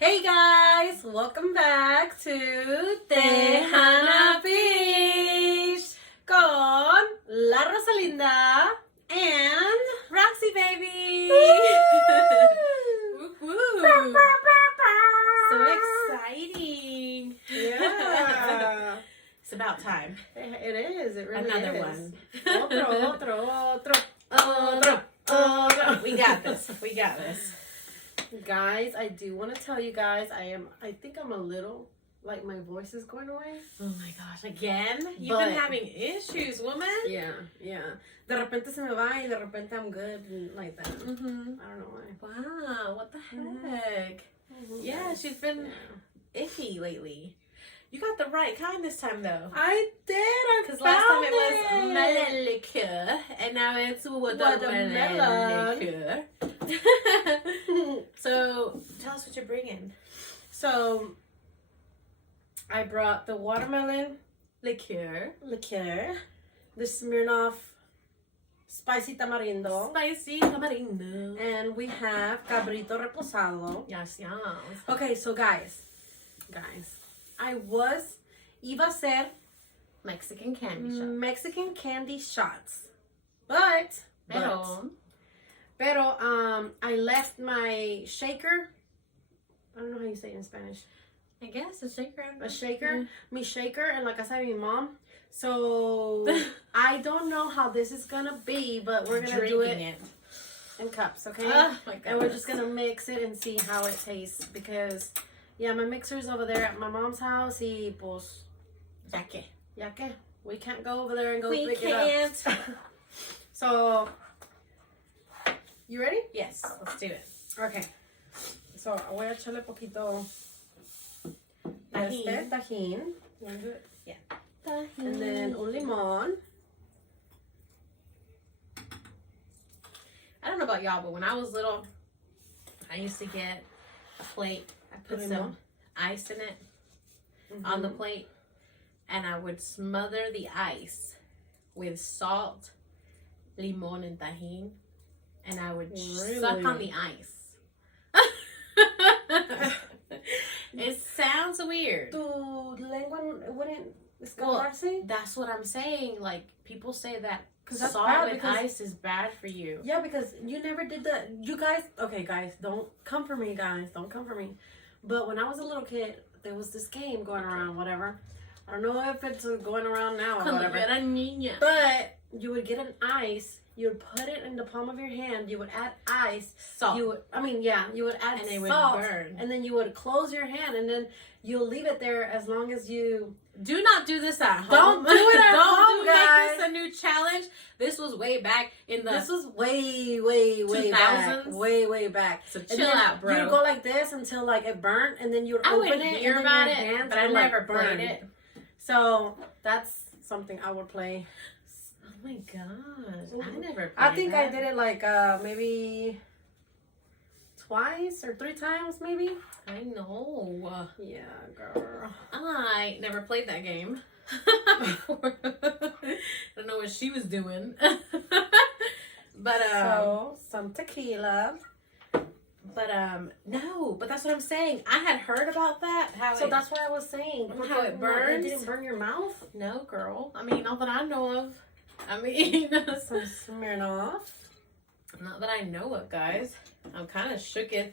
Hey guys, welcome back to Tejana Beach con La Rosalinda and Roxy baby! Woo! Woo, woo. So exciting! Yeah, It's about time. it is. It really Another is. one. Otro. We got this. We got this. Guys, I do want to tell you guys, I think I'm a little, like my voice is going away. Oh my gosh, again? You've But- been having issues, woman. Yeah. De repente se me va y de repente I'm good and like that. Mm-hmm. I don't know why. Wow, what the heck? Yeah, she's been iffy lately. You got the right kind this time, though. I did. Because last time it was melon liqueur, and now it's watermelon Watermelon. liqueur. So, tell us what you're bringing. So, I brought the watermelon Liqueur. liqueur, the Smirnoff spicy tamarindo, Spicy tamarindo. and we have cabrito reposado. Yes, yes. Okay, so guys, I was iba a ser Mexican candy shop. Mexican candy shots, but Pero I left my shaker. I don't know how you say it in Spanish. I guess a shaker. A shaker. Mi shaker en la casa de mi mom. So I don't know how this is gonna be, but we're gonna do it in cups, okay? Oh my god. And we're just gonna mix it and see how it tastes because yeah, my mixer's over there at my mom's house. Y pues, ya que we can't go over there and go pick it up. So, you ready? Yes, let's do it. Okay. So, voy a echarle poquito Tajín. tajín. You want to do it? Yeah. And then un limon. I don't know about y'all, but when I was little, I used to get a plate. I put Limon. some ice in it on the plate, and I would smother the ice with salt, limon, and tahini, and I would suck on the ice. It sounds weird. Tu lengua wouldn't escaparse? That's what I'm saying. Like, people say that 'Cause that's salt bad with because- ice is bad for you. Yeah, because you never did that. You guys, okay, guys, don't come for me, guys. Don't come for me. But when I was a little kid, there was this game going around, whatever. I don't know if it's going around now or Cuando whatever. yo era niña. But you would get an ice. You would put it in the palm of your hand. You would add ice. Salt. You would add And it would salt. burn. And then you would close your hand, and then you'll leave it there as long as you. Do not do this at home. Don't do it at home, Make guys. this a new challenge. This was way back in the. This was way back. 2000s? Way back. So And chill then out, bro. You'd go like this until like it burnt, and then you'd I open would it. hear and then about your it, hands but I would, like, never played burn. it. So that's something I would play. Oh my gosh, I never. Played I think I that. did it like maybe twice or 3 times, maybe. I know. Yeah, girl. I never played that game. before. I don't know what she was doing. But So some tequila. no, but that's what I'm saying. I had heard about that. So that's what I was saying. How it burns? It didn't burn your mouth. No, girl. I mean, not that I know of. I mean, Some Smirnoff. not that I know of, guys. I'm kind of shook at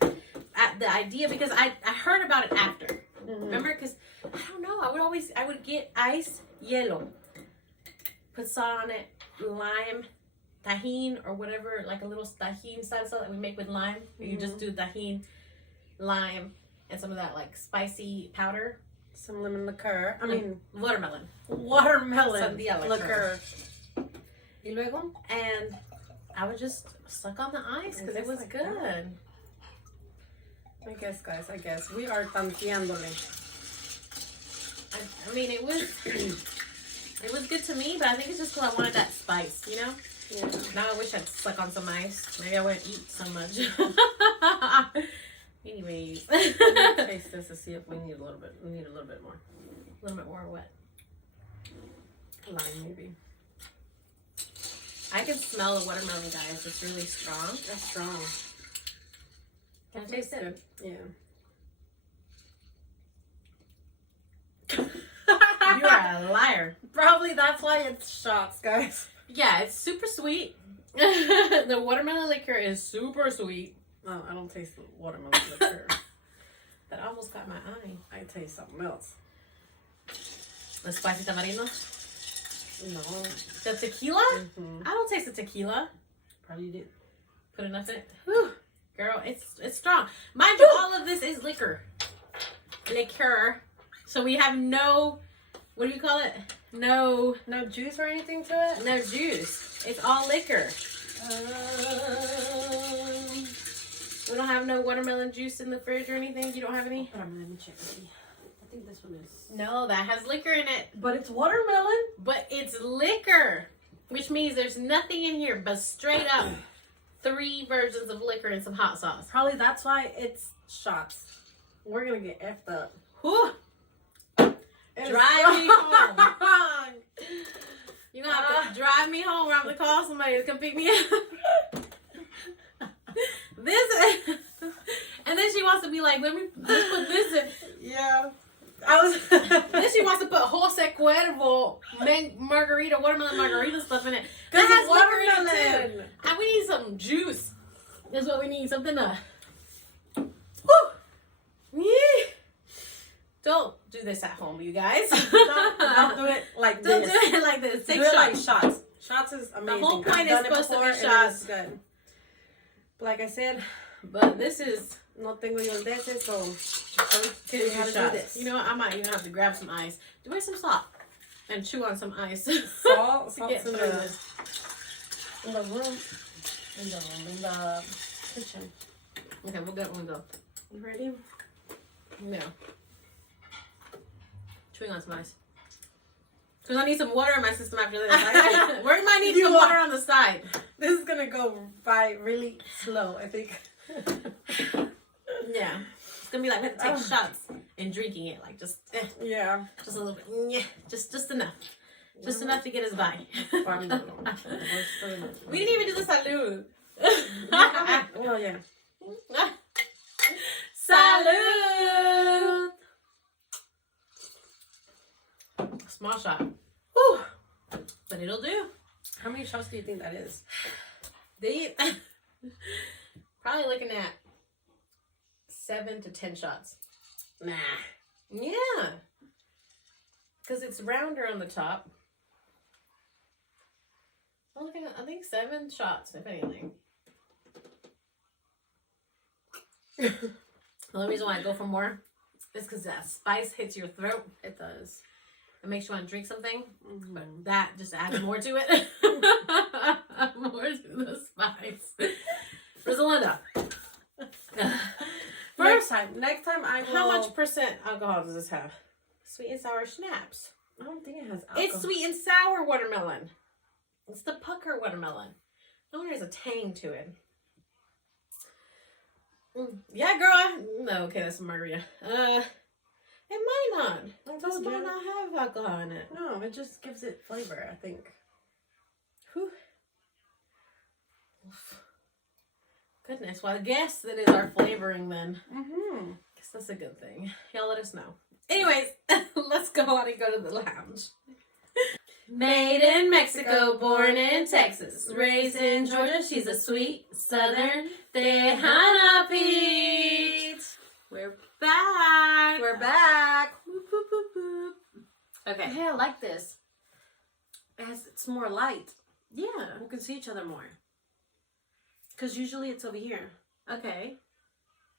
the idea because I heard about it after. Mhm. Remember? Because I don't know. I would get ice, hielo, put salt on it, lime, tahine, or whatever, like a little tahine salsa that we make with lime. You just do tahine, lime, and some of that like spicy powder. Some lemon liqueur. I mean, Watermelon. watermelon Sandía liqueur. liqueur. Y luego? And I would just suck on the ice because it Just was like good. that. I guess, guys, we are tanteándole. I mean, it was good to me, but I think it's just because I wanted that spice, you know? Yeah. Now I wish I'd suck on some ice. Maybe I wouldn't eat so much. Anyways. Taste this to see if we need a little bit. We need a little bit more. A little bit more what? Lime, maybe. I can smell the watermelon, guys. It's really strong. That's strong. Can I taste it? Good. Yeah. You are a liar. Probably that's why it's shots, guys. Yeah, it's super sweet. The watermelon liquor is super sweet. No, I don't taste the watermelon liquor. That almost got my eye. I taste something else. The spicy tamarindo. No. The tequila? Mm-hmm. I don't taste the tequila. Probably did. Put enough in it. Whew. Girl, it's strong. Mind you, all of this is liquor. Liquor. So we have no, what do you call it? No juice or anything to it? no juice. It's all liquor. We don't have no watermelon juice in the fridge or anything? You don't have any? Let me check. I think this one is. No, that has liquor in it. But it's watermelon. But it's liquor. Which means there's nothing in here but straight up 3 versions of liquor and some hot sauce. Probably that's why it's shots. We're gonna get effed up. Whew. It's Drive me home. You're gonna have to drive me home or I'm gonna call somebody to come pick me up. This and then she wants to be like, let me just put this in. Yeah. I was. Then she wants to put Jose Cuervo margarita, watermelon margarita stuff in it. Because That it's has liquor in it too. watermelon. And we need some juice. That's what we need. Something to. Woo! Yeah. Don't do this at home, you guys. Don't do it like Don't this. do it like this. Take Do it like shots. shots. Shots is amazing. whole point I've is done it supposed to be before and shots. it's good. But like I said, But this is no tengo yo el de ese, so kids we have to do shots. this. You know what? I might even have to grab some ice. Do we have some salt? And chew on some ice. Salt, To get salt's in through this. the room, in the kitchen. Okay, we'll get one go. You ready? No. Chewing on some ice. Because I need some water in my system after this. We might need You some water on the side. This is gonna go by really slow, I think. Yeah. It's going to be like we have to take shots and drinking it. Like just a little bit. Yeah. Just enough. Just enough to get us by. We didn't even do the salud. Well, yeah. Salud! Small shot. Whew. But it'll do. How many shots do you think that is? They probably looking at 7 to 10 shots. Nah. Yeah. Because it's rounder on the top. I'm looking at, I think 7 shots, if anything. The only reason why I go for more is because that spice hits your throat. It does. It makes you want to drink something. Mm-hmm. But that just adds more to it. More to the spice. Rosalinda. Next time I will. How much percent alcohol does this have? Sweet and sour schnapps. I don't think it has alcohol. It's sweet and sour watermelon. It's the pucker watermelon. No wonder there's a tang to it. Yeah, girl. No, okay, that's a margarita. It might not. This might not have alcohol in it. No, it just gives it flavor, I think. Whew. Goodness, well, I guess that is our flavoring then. Mm-hmm. Guess that's a good thing. Y'all let us know. Anyways, let's go on and go to the lounge. Made in Mexico, born in Texas, raised in Georgia. She's a sweet Southern Tejana Pete. We're back. We're back. Boop, boop, boop, boop. Okay. Hey, I like this. It's more light. Yeah. We can see each other more. Because usually it's over here. Okay.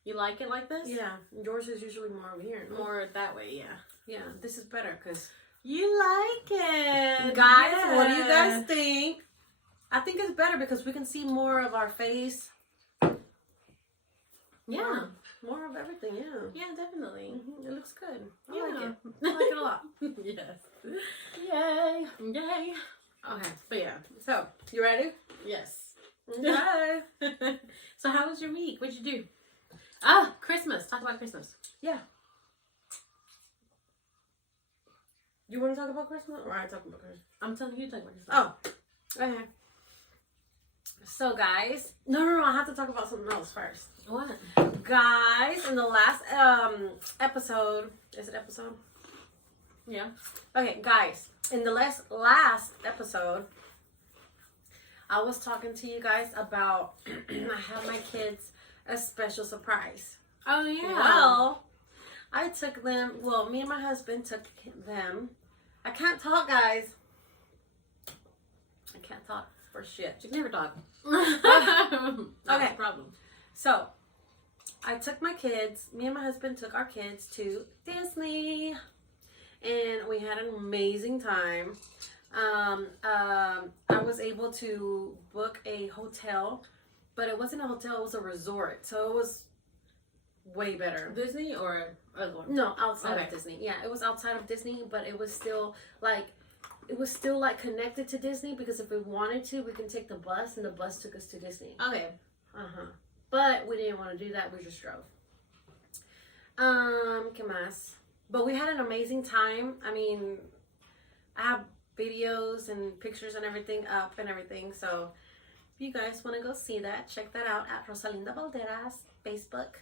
You like it like this? Yeah. Yours is usually more over here. More that way, yeah. Yeah, this is better because... You like it. Guys, Yeah. what do you guys think? I think it's better because we can see more of our face. Yeah. More of everything, yeah. Yeah, definitely. Mm-hmm. It looks good. I Yeah. like it. I like it a lot. Yes. Yay. Yay. Okay, but yeah. So, you ready? Yes. Yay. So how was your week? What'd you do? Ah, Christmas. Talk about Christmas. Yeah. You want to talk about Christmas? Or I talk about Christmas? I'm telling you to talk about Christmas. Oh. Okay. So, guys. No. I have to talk about something else first. What? Guys, in the last episode. Is it episode? Yeah. Okay, guys, in the last episode, I was talking to you guys about I have my kids a special surprise. Oh yeah. Well, I took them. Well, me and my husband took them. I can't talk, guys. I can't talk for shit. You never talk. Okay. No problem. So, I took my kids. Me and my husband took our kids to Disney, and we had an amazing time. I was able to book a hotel, but it wasn't a hotel. It was a resort, so it was way better. Disney or other one? No, outside Okay. of Disney. Yeah, it was outside of Disney, but it was still like connected to Disney, because if we wanted to, we can take the bus, and the bus took us to Disney. Okay. But we didn't want to do that. We just drove. ¿Qué más? But we had an amazing time. I mean, I have videos and pictures and everything up and everything. So if you guys want to go see that, check that out at Rosalinda Valderas Facebook.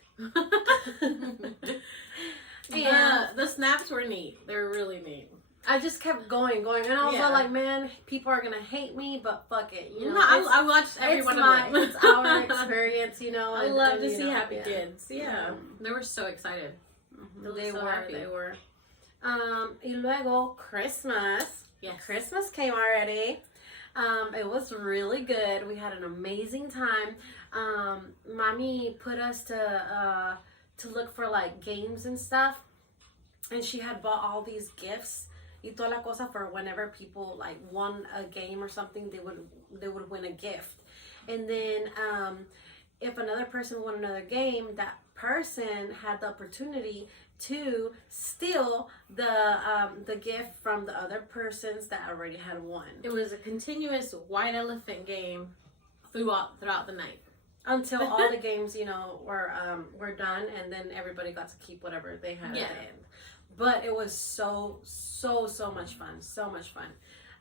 And the snaps were neat. They were really neat. I just kept going, and I was all like, man, people are gonna hate me, but fuck it, you know. No, I watched every one of them. It's our experience, you know. I love to see happy kids. Yeah. Yeah. They were so excited. They so were. happy. They were. Y luego Christmas. Yes. Christmas came already. It was really good. We had an amazing time. Mommy put us to look for like games and stuff, and she had bought all these gifts y toda la cosa for whenever people like won a game or something, they would win a gift. And then if another person won another game, that person had the opportunity to steal the gift from the other persons that already had won. It was a continuous white elephant game throughout the night. Until all the games, you know, were done, and then everybody got to keep whatever they had at the end. But it was so much fun. So much fun.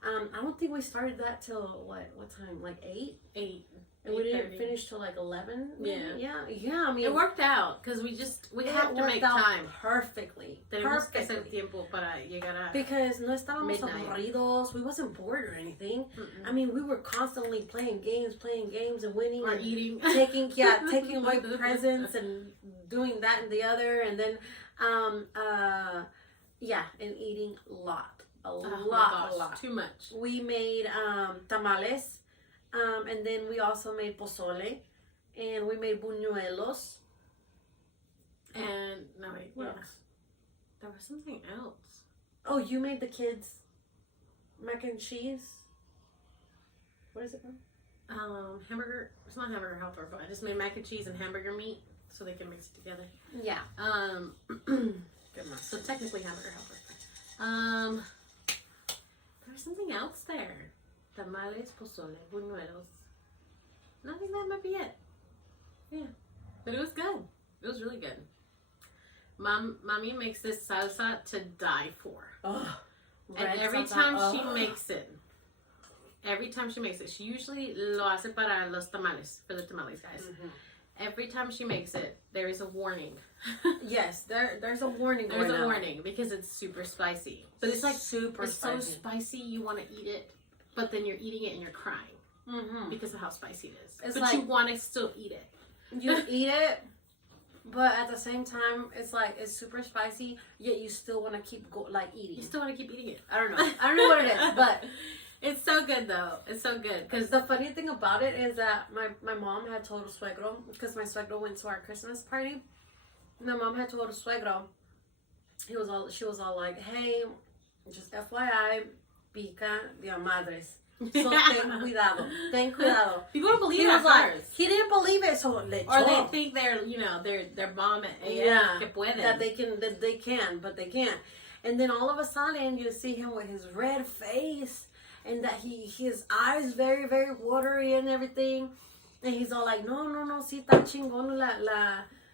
I don't think we started that till what time? Like 8? 8. And we didn't finish till like 11? Yeah. Yeah, I mean... It worked out, because we have to make time. Perfectly. Tenemos que hacer tiempo para llegar a... Because no estábamos midnight. aburridos. We wasn't bored or anything. Mm-mm. I mean, we were constantly playing games and winning. Or and eating. taking away presents and doing that and the other, and then and eating a lot. A lot. Too much. We made tamales, and then we also made pozole, and we made buñuelos. And no wait, What yeah. else? There was something else. Oh, you made the kids mac and cheese. What is it called? Hamburger. It's not hamburger helper, but I just made mac and cheese and hamburger meat so they can mix it together. Yeah. So technically hamburger helper. There was something else there. Tamales, pozole, buñuelos. I think that might be it. Yeah, but it was good. It was really good. Mommy makes this salsa to die for. Oh, And every time she makes it, she usually lo hace para los tamales, for the tamales, guys. Mm-hmm. Every time she makes it, there is a warning. Yes, there's a warning. There's a warning because it's super spicy. But it's like super so spicy you want to eat it, but then you're eating it and you're crying because of how spicy it is. It's but like, you want to still eat it. You eat it, but at the same time, it's like it's super spicy. Yet you still want to keep eating. You still want to keep eating it. I don't know. I don't know what it is, but it's so good though. It's so good because the funny thing about it is that my mom had told suegro, because my suegro went to our Christmas party. My mom had told suegro. She was all like, "Hey, just FYI, pica de madres. So ten cuidado." People don't believe He it was at like, first. he didn't believe it, so le Or they echó. think they're mom at Yeah, que pueden. that they can, but they can't. And then all of a sudden, you see him with his red face, and that his eyes very, very watery and everything. And he's all like, no, sí está chingona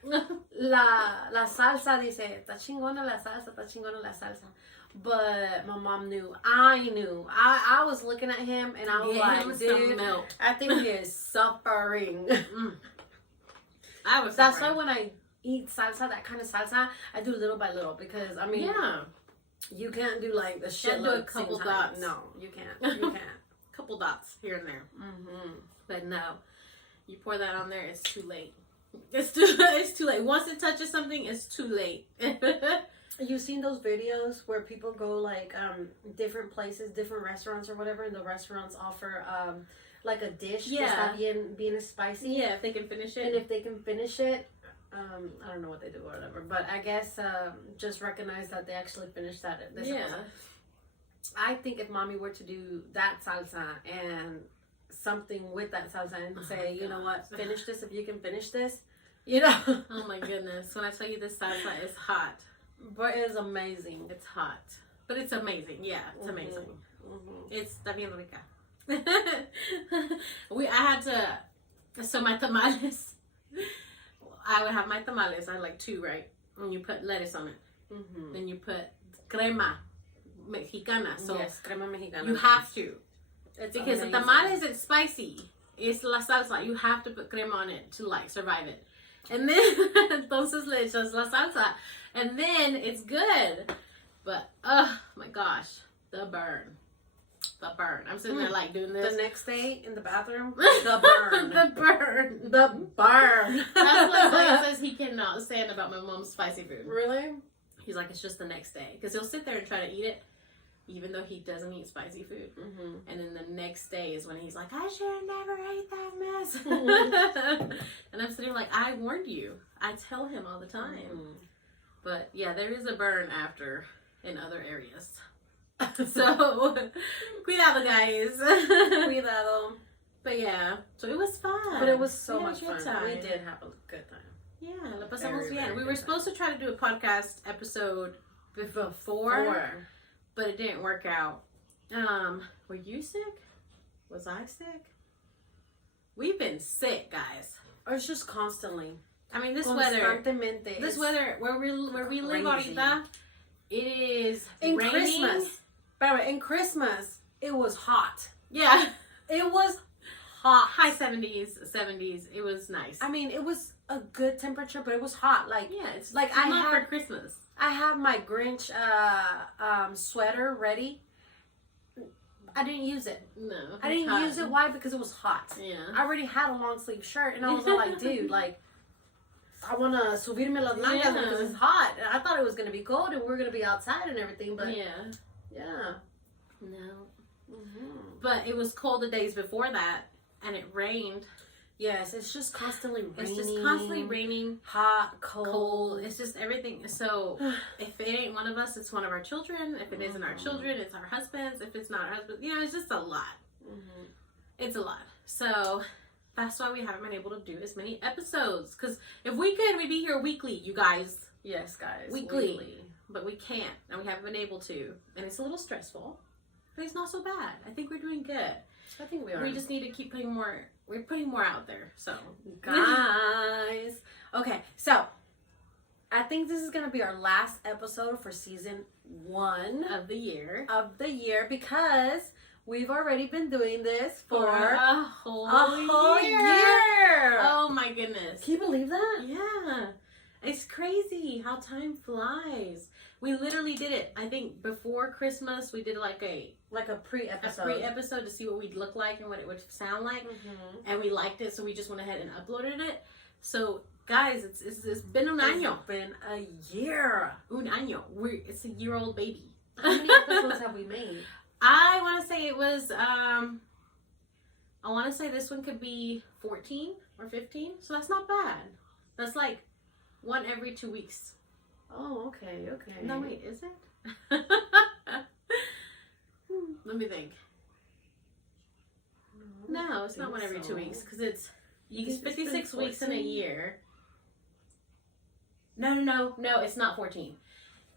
la salsa, dice, está chingona la salsa. But my mom knew. I knew. I was looking at him, and I was like, dude, milk. I think he is suffering. That's why when I eat salsa, that kind of salsa, I do little by little, because I mean, yeah, You can't do like the shit. Can't do a couple dots. No, you can't. You can't. Couple dots here and there. Mm-hmm. But no, you pour that on there, it's too late. It's too late. Once it touches something, it's too late. You've seen those videos where people go like different places, different restaurants or whatever, and the restaurants offer like a dish that's not being spicy. Yeah, if they can finish it. And if they can finish it, I don't know what they do or whatever, but I guess just recognize that they actually finished that. I think if mommy were to do that salsa and something with that salsa and say, you know what, finish this if you can finish this, you know. Oh my goodness. When I tell you this salsa is hot. But it's amazing. It's hot. But it's amazing. Yeah, it's amazing. Mm-hmm. It's también rica. I had to, so my tamales, I would have my tamales, I had like 2, right? And you put lettuce on it. Mm-hmm. Then you put crema mexicana. So yes, crema mexicana. you have to. It's because amazing. the tamales, it's spicy. It's la salsa. You have to put crema on it to like survive it. And then, entonces le echas la salsa. And then it's good. But, oh my gosh. The burn. The burn. I'm sitting there like doing this. The next day in the bathroom, the burn. The burn. The burn. That's what Zach says he cannot stand about my mom's spicy food. Really? He's like, it's just the next day. Because he'll sit there and try to eat it, even though he doesn't eat spicy food. Mm-hmm. And then the next day is when he's like, I should have never ate that mess. And I'm sitting like, I warned you. I tell him all the time. Mm-hmm. But yeah, there is a burn after in other areas. So, cuidado, guys. Cuidado. But yeah, so it was fun. But it was so We had much a good fun. time. We did have a good time. Yeah, la pasamos Very, bien. very We good were time. supposed to try to do a podcast episode before, but it didn't work out. Were you sick? Was I sick? We've been sick, guys. Or it's just constantly. I mean, this weather, It's where we live crazy. ahorita, it is in raining. Christmas. But in Christmas, it was hot. Yeah. It was hot. High 70s. It was nice. I mean, it was a good temperature, but it was hot. Like, yeah, it's like it's I not had for Christmas. I had my Grinch sweater ready. I didn't use it. No, I didn't use it. Why? Because it was hot. Yeah. I already had a long sleeve shirt, and I was all like, dude, like, I want to subirme las mangas Yeah. because it's hot. And I thought it was going to be cold and we are going to be outside and everything, but yeah. yeah. No. Mm-hmm. But it was cold the days before that, and it rained. Yes, it's just constantly raining. It's just constantly raining, hot, cold. cold. It's just everything. So if it ain't one of us, it's one of our children. If it isn't our children, it's our husbands. If it's not our husband, you know, it's just a lot. Mm-hmm. It's a lot. So that's why we haven't been able to do as many episodes. Because if we could, we'd be here weekly, you guys. Yes, guys. Weekly. But we can't, and we haven't been able to. And it's a little stressful, but it's not so bad. I think we're doing good. I think we are. We just need to keep putting more. We're putting more out there. So, guys. Okay, so I think this is gonna be our last episode for season 1 of the year, because we've already been doing this for a whole year. Oh my goodness! Can you believe that? Yeah, it's crazy how time flies. We literally did it. I think before Christmas, we did like a pre-episode to see what we'd look like and what it would sound like, and we liked it, so we just went ahead and uploaded it. So, guys, it's been un año. It's been a year. Un año. It's a year-old baby. How many episodes have we made? I want to say it was. I want to say this one could be 14 or 15. So that's not bad. That's like one every 2 weeks. Oh, okay. No, wait, is it? Let me think. No, it's not one every 2 weeks because it's 56 weeks in a year. No, it's not 14.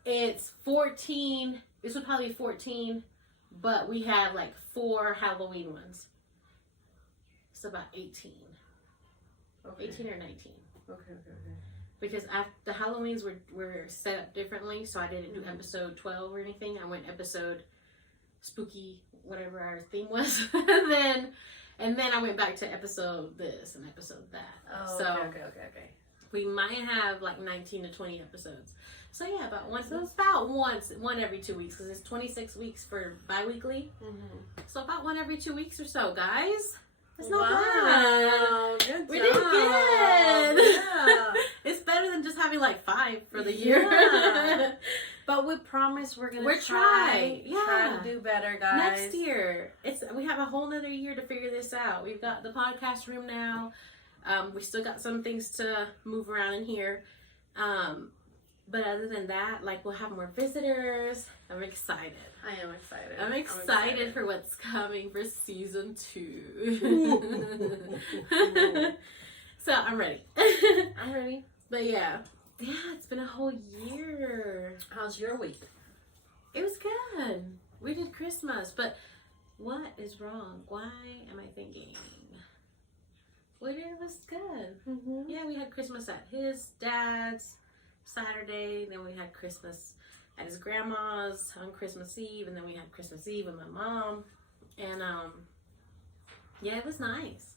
It's 14. This would probably be 14, but we have like 4 Halloween ones. It's about 18. Okay. 18 or 19. Okay. Because the Halloweens were set up differently, so I didn't do episode 12 or anything. I went episode spooky, whatever our theme was, and then I went back to episode this and episode that. Oh, so okay. we might have like 19 to 20 episodes. So yeah, about one every 2 weeks, because it's 26 weeks for bi-weekly. So about one every 2 weeks or so, guys. It's not bad. Good We job. did good. Yeah. It's better than just having like 5 for the year. Yeah. But we promise we're gonna try Yeah. to do better, guys. Next year, we have a whole nother year to figure this out. We've got the podcast room now. We still got some things to move around in here. But other than that, like, we'll have more visitors. I'm excited. I am excited. I'm excited for what's coming for season 2. So I'm ready. I'm ready. But yeah, it's been a whole year. How's your week? It was good. We did Christmas, but what is wrong? Why am I thinking? It was good. Yeah, we had Christmas at his dad's Saturday, then we had Christmas at his grandma's on Christmas Eve, and then we had Christmas Eve with my mom, and yeah, it was nice.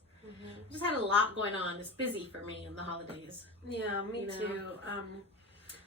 Just had a lot going on. It's busy for me in the holidays. Yeah, me too.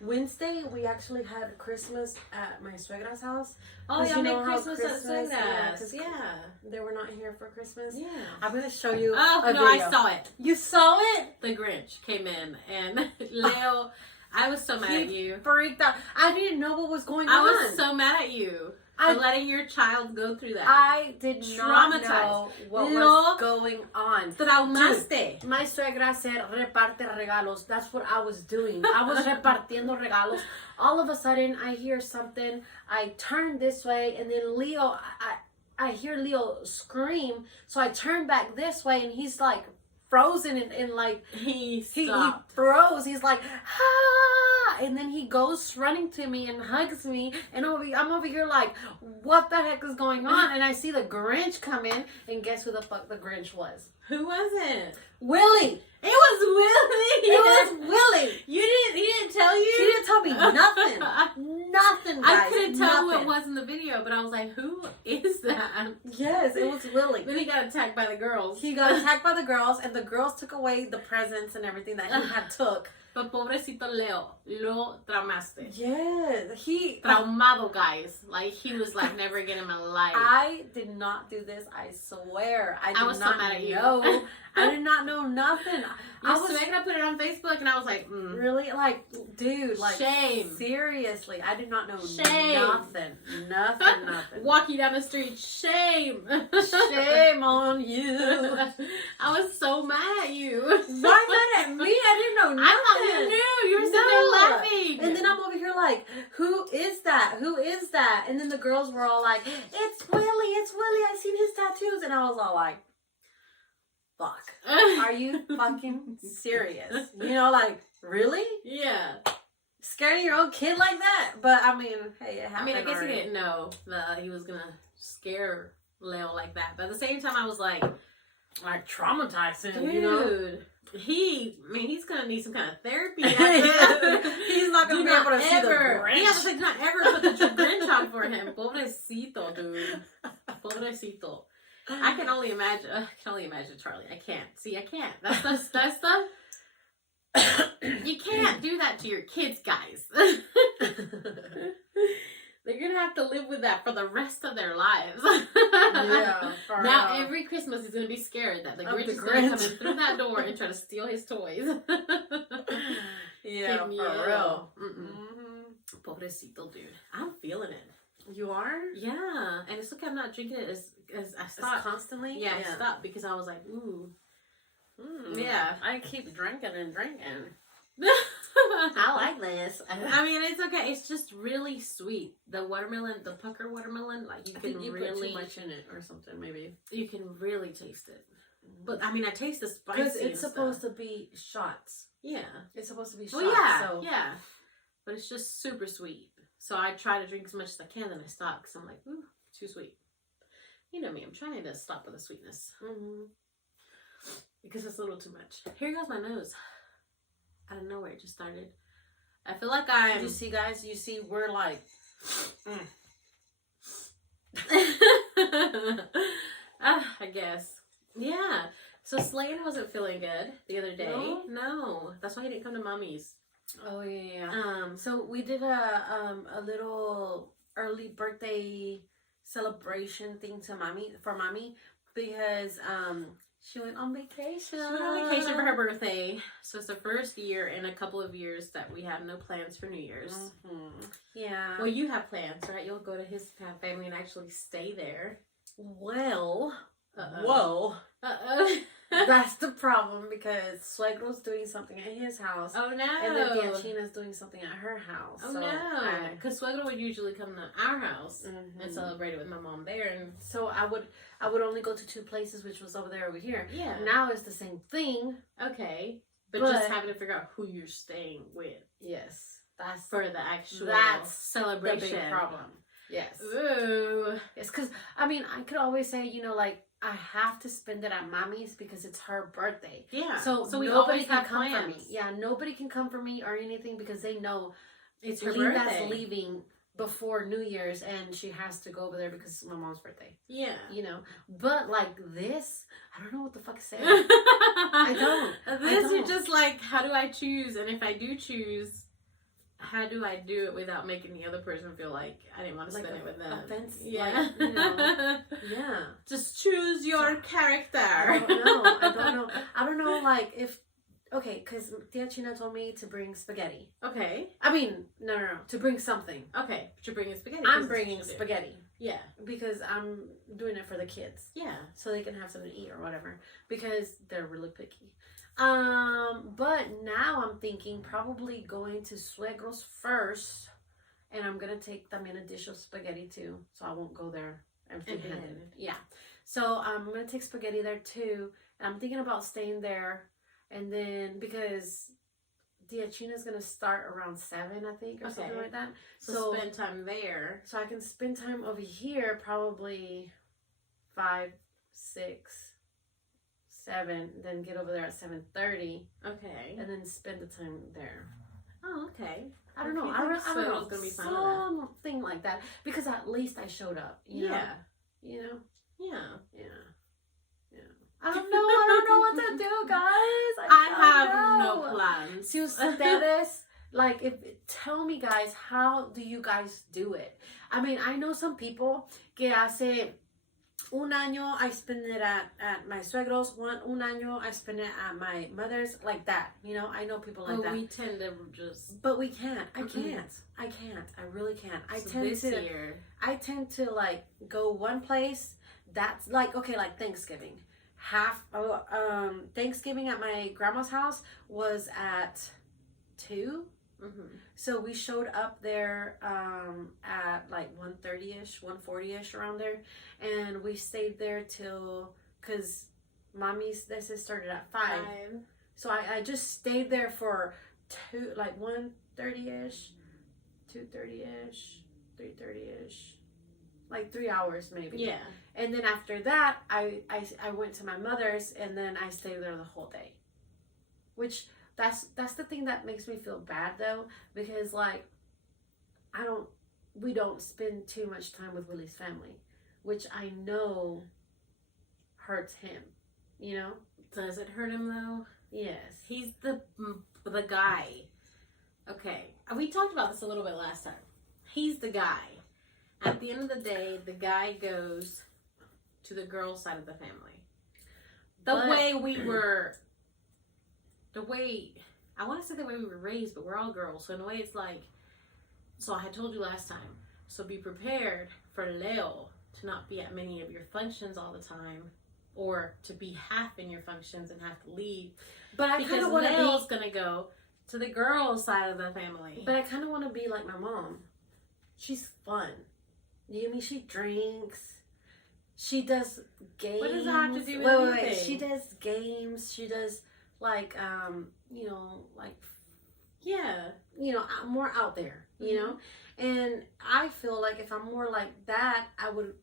Wednesday we actually had Christmas at my suegra's house. Oh, y'all make Christmas at Suegra's, Suegra's. Yeah. They were not here for Christmas. Yeah. I'm gonna show you. Oh, a no, I video. saw it. You saw it? The Grinch came in, and Leo, I was so mad at you. Freaked out. I didn't know what was going on. I was so mad at you for letting your child go through that. I did not Traumatized. know what Lo was going on. Traumaste. My suegra said, reparte regalos. That's what I was doing. I was repartiendo regalos. All of a sudden, I hear something. I turn this way, and then Leo, I hear Leo scream. So I turn back this way, and he's like frozen and like He he froze. He's like, ah! And then he goes running to me and hugs me. And I'm over here like, what the heck is going on? And I see the Grinch come in. And guess who the fuck the Grinch was? Who was it? Willie. It was Willie. It was Willie. He didn't tell you? He didn't tell me nothing. Nothing, guys. I couldn't tell who nothing. it was in the video, but I was like, who is that? Yes, it was Willie. Then he got attacked by the girls. He got attacked by the girls, and the girls took away the presents and everything that he had took. But pobrecito Leo, lo traumaste. Yes, Traumado, guys. Like, he was like, never again in my life. I did not do this. I swear, I did was so not mad at you. know. I did not know nothing. I was Suegra put it on Facebook, and I was like, really like, dude, like, shame. Seriously, I did not know Shame. nothing. Walking down the street, shame. Shame on you. I was so mad at you. Why mad at me? I didn't know nothing. I thought you knew. You were sitting there laughing. And then I'm over here like, who is that? Who is that? And then the girls were all like, it's Willie. I seen his tattoos. And I was all like, fuck. Are you fucking serious? You know, like, really? Yeah. Scaring your own kid like that? But I mean, hey, it happened. I mean, I guess already. he didn't know that he was gonna scare Leo like that. But at the same time, I was like traumatized him, dude, you know? He's gonna need some kind of therapy. He's not gonna be able to see the Grinch. Yeah, I was like, not ever put the Grinch on for him. Pobrecito, dude. Pobrecito. I can only imagine Charlie. I can't. See, I can't. That stuff. You can't do that to your kids, guys. They're gonna have to live with that for the rest of their lives. Yeah. Now every Christmas he's gonna be scared that the Grinch is gonna come in through that door and try to steal his toys. Yeah, for real. Pobrecito, dude. I'm feeling it. You are? Yeah, and it's okay. I'm not drinking it as I It's stopped. constantly? Yeah, I stopped because I was like, ooh. Yeah. I keep drinking and drinking. I like this. I mean, it's okay. It's just really sweet. The watermelon, the pucker watermelon, like you can you really put too much in it or something, maybe. You can really taste it. But I mean, I taste the spicy. Because it's supposed to be shots. Yeah, it's supposed to be shots. Well, yeah, so. yeah. But it's just super sweet. So I try to drink as much as I can, then I stop because I'm like, ooh, too sweet. You know me. I'm trying to stop with the sweetness because it's a little too much. Here goes my nose. Out of nowhere, it just started. I feel like I'm... You see, guys? You see, we're like... I guess. Yeah. So Slane wasn't feeling good the other day. No. That's why he didn't come to Mommy's. Oh yeah. So we did a little early birthday celebration thing to mommy because she went on vacation. She went on vacation for her birthday. So it's the first year in a couple of years that we have no plans for New Year's. Mm-hmm. Yeah. Well, you have plans, right? You'll go to his family and actually stay there. Well. Uh-oh. That's the problem because Suegro's doing something at his house. Oh no. And then Tia China's doing something at her house. Oh no. Because Suegro would usually come to our house and celebrate it with my mom there. And so I would only go to 2 places, which was over there, over here. Yeah. Now it's the same thing. Okay. But just having to figure out who you're staying with. Yes. That's for the actual celebration. The big problem. Yes. Ooh. Yes, because, I mean, I could always say, you know, like, I have to spend it at Mommy's because it's her birthday. Yeah. So we nobody always can have come plans. for me. Yeah, nobody can come for me or anything because they know it's her birthday. Linda's leaving before New Year's and she has to go over there because it's my mom's birthday. Yeah. You know? But like this, I don't know what the fuck to say. I don't. This, you're just like, how do I choose? And if I do choose, how do I do it without making the other person feel like I didn't want to spend it with them? Offense, yeah. Like, you know, yeah. Just choose your character. I don't know, like, if... Okay, because Tia China told me to bring spaghetti. Okay. I mean, no. To bring something. Okay, but you're bringing spaghetti. I'm bringing spaghetti. Yeah. Because I'm doing it for the kids. Yeah. So they can have something to eat or whatever. Because they're really picky. But now I'm thinking probably going to Suegro's first, and I'm gonna take them in a dish of spaghetti too, so I won't go there empty-handed. Yeah. So I'm gonna take spaghetti there too, and I'm thinking about staying there, and then because Tia China's gonna start around 7, I think, or something like that. So spend time there. So I can spend time over here probably 5, 6. 7, then get over there at 7:30. Okay. And then spend the time there. Oh, okay. I don't know. I don't know. Gonna be something like that because at least I showed up. You know? You know. Yeah. I don't know what to do, guys. I have no plans. Si ustedes, like, tell me, guys, how do you guys do it? I mean, I know some people que hace un año I spend it at my suegros. Un año I spend it at my mother's, like that. You know, I know people like that. We tend to just... But we can't. I can't. I really can't. I tend to, like, go one place that's, like, okay, like Thanksgiving. Thanksgiving at my grandma's house was at 2. Mm-hmm. So we showed up there at like 1:30ish, 1:40ish, around there, and we stayed there till, because Mommy's this started at 5. So I just stayed there for 1:30ish, 2:30ish, 3:30ish, like 3 hours maybe. Yeah. And then after that, I went to my mother's, and then I stayed there the whole day, which. That's the thing that makes me feel bad though, because like we don't spend too much time with Willie's family, which I know hurts him, you know? Does it hurt him though? Yes. He's the guy. Okay. We talked about this a little bit last time. He's the guy. At the end of the day, the guy goes to the girl side of the family. I want to say the way we were raised, but we're all girls. So in a way it's like, so I had told you last time, so be prepared for Leo to not be at many of your functions all the time, or to be half in your functions and have to leave. But I kind of want to be... Leo's going to go to the girls' side of the family. But I kind of want to be like my mom. She's fun. You know what I mean? She drinks. She does games. What does that have to do with anything? Wait. She does games. She does... like you know, like, yeah, you know, more out there, you know. And I feel like if I'm more like that, I would.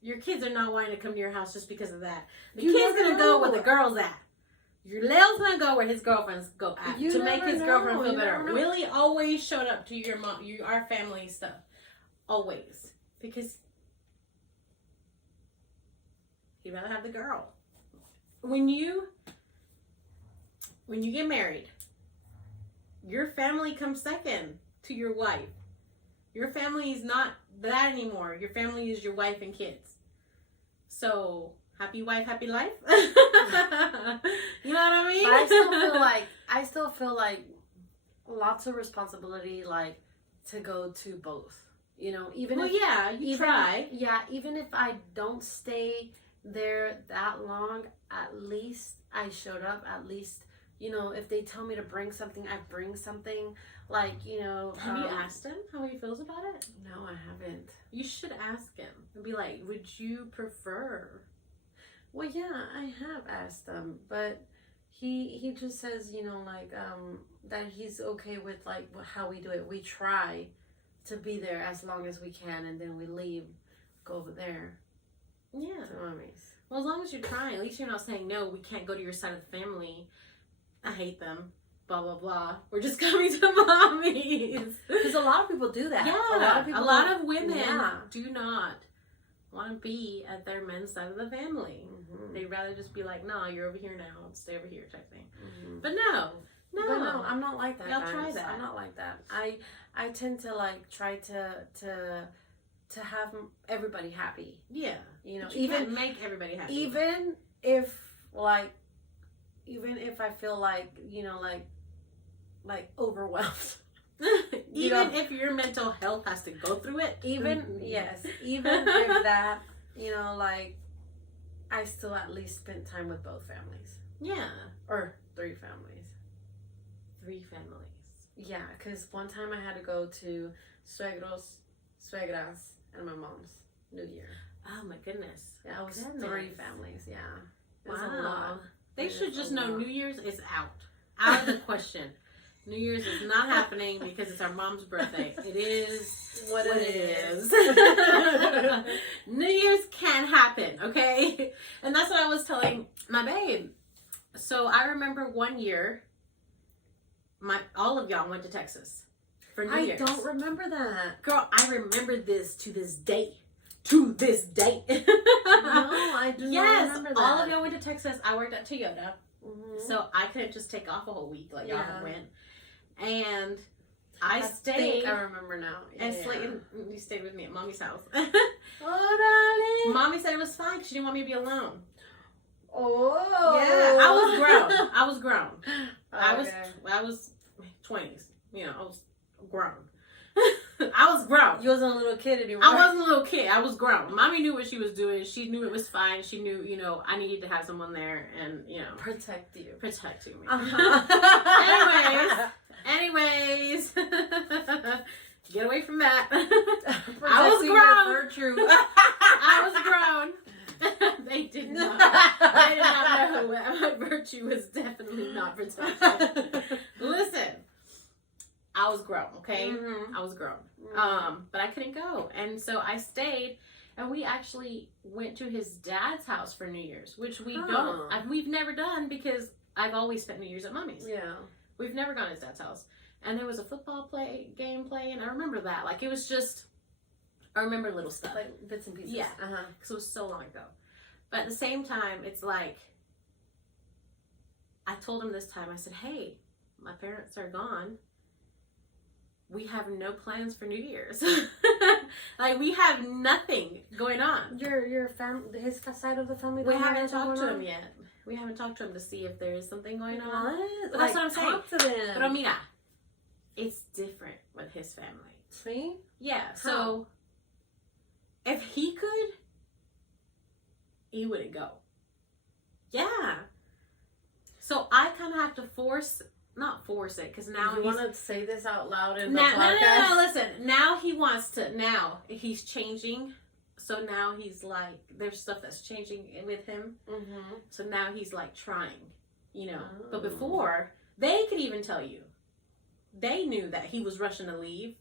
Your kids are not wanting to come to your house just because of that. The kid's gonna go where the girl's at. Your Leo's gonna go where his girlfriends go at to make his girlfriend feel better. Willie always showed up to your mom, our family stuff, always, because he'd rather have the girl. when you get married, your family comes second to your wife. Your family is not that anymore. Your family is your wife and kids. So, happy wife, happy life. You know what I mean? But I still feel like lots of responsibility, like, to go to both. You know, even try. Yeah, even if I don't stay there that long, at least I showed up. At least, you know, if they tell me to bring something, I bring something. Like, you know. Have you asked him how he feels about it? No, I haven't. You should ask him and be like, would you prefer? Well, yeah, I have asked him, but he just says, you know, like, that he's okay with, like, how we do it. We try to be there as long as we can, and then we leave, go over there. Yeah. To mommy's. Well, as long as you're trying, at least you're not saying, no, we can't go to your side of the family. I hate them. Blah, blah, blah. We're just coming to mommy's. Because a lot of people do that. Yeah. A lot of women do not want to be at their men's side of the family. Mm-hmm. They'd rather just be like, no, you're over here now. Stay over here type thing. Mm-hmm. But no, I'm not like that. I'll try that. I'm not like that. I tend to, like, try to have everybody happy. Yeah. You know, but you can't make everybody happy. Even if I feel like, you know, like overwhelmed. Even if your mental health has to go through it. Even if that, you know, like, I still at least spent time with both families. Yeah. Or 3 families. 3 families. Yeah, because one time I had to go to suegros, suegras, and my mom's New Year. Oh my goodness. Yeah, it was 3 families, yeah. It was wow. a lot. They should just know New Year's is out. Out of the question. New Year's is not happening because it's our mom's birthday. It is what it is. New Year's can happen, okay? And that's what I was telling my babe. So I remember one year, all of y'all went to Texas for New Year's. I don't remember that. Girl, I remember this to this day. To this day. No, I do not remember that. All of y'all went to Texas. I worked at Toyota. Mm-hmm. So I couldn't just take off a whole week like y'all went. And I stayed. Think I remember now. And you stayed with me at Mommy's house. Oh, darling. Mommy said it was fine because she didn't want me to be alone. Oh. Yeah, I was grown. Okay. I was 20s. You know, I was grown. I was grown. You wasn't a little kid anymore. I wasn't a little kid. I was grown. Mommy knew what she was doing. She knew it was fine. She knew, you know, I needed to have someone there and, you know. Protecting me. Anyways. Get away from that. I was grown. Virtue. I was grown. They did not know my virtue was definitely not protected. Listen. I was grown, okay? Mm-hmm. I was grown. Mm-hmm. But I couldn't go. And so I stayed, and we actually went to his dad's house for New Year's, which we've never done because I've always spent New Year's at Mommy's. Yeah. We've never gone to his dad's house. And there was a football game playing. I remember that. Like, it was just, I remember little stuff. Like bits and pieces. Yeah. Because it was so long ago. But at the same time, it's like, I told him this time, I said, hey, my parents are gone. We have no plans for New Year's. Like, we have nothing going on. Your family, his side of the family. We haven't talked to him yet. We haven't talked to him to see if there is something going on. What? But that's what I'm saying. Talk to them. Pero mira, it's different with his family. See? Yeah. So if he could, he wouldn't go. Yeah. So I kind of have to not force it, because now you want to say this out loud in the podcast? No, listen. Now he wants to, now he's changing. So now he's like, there's stuff that's changing with him. Mm-hmm. So now he's like trying, you know. Oh. But before, they could even tell you. They knew that he was rushing to leave.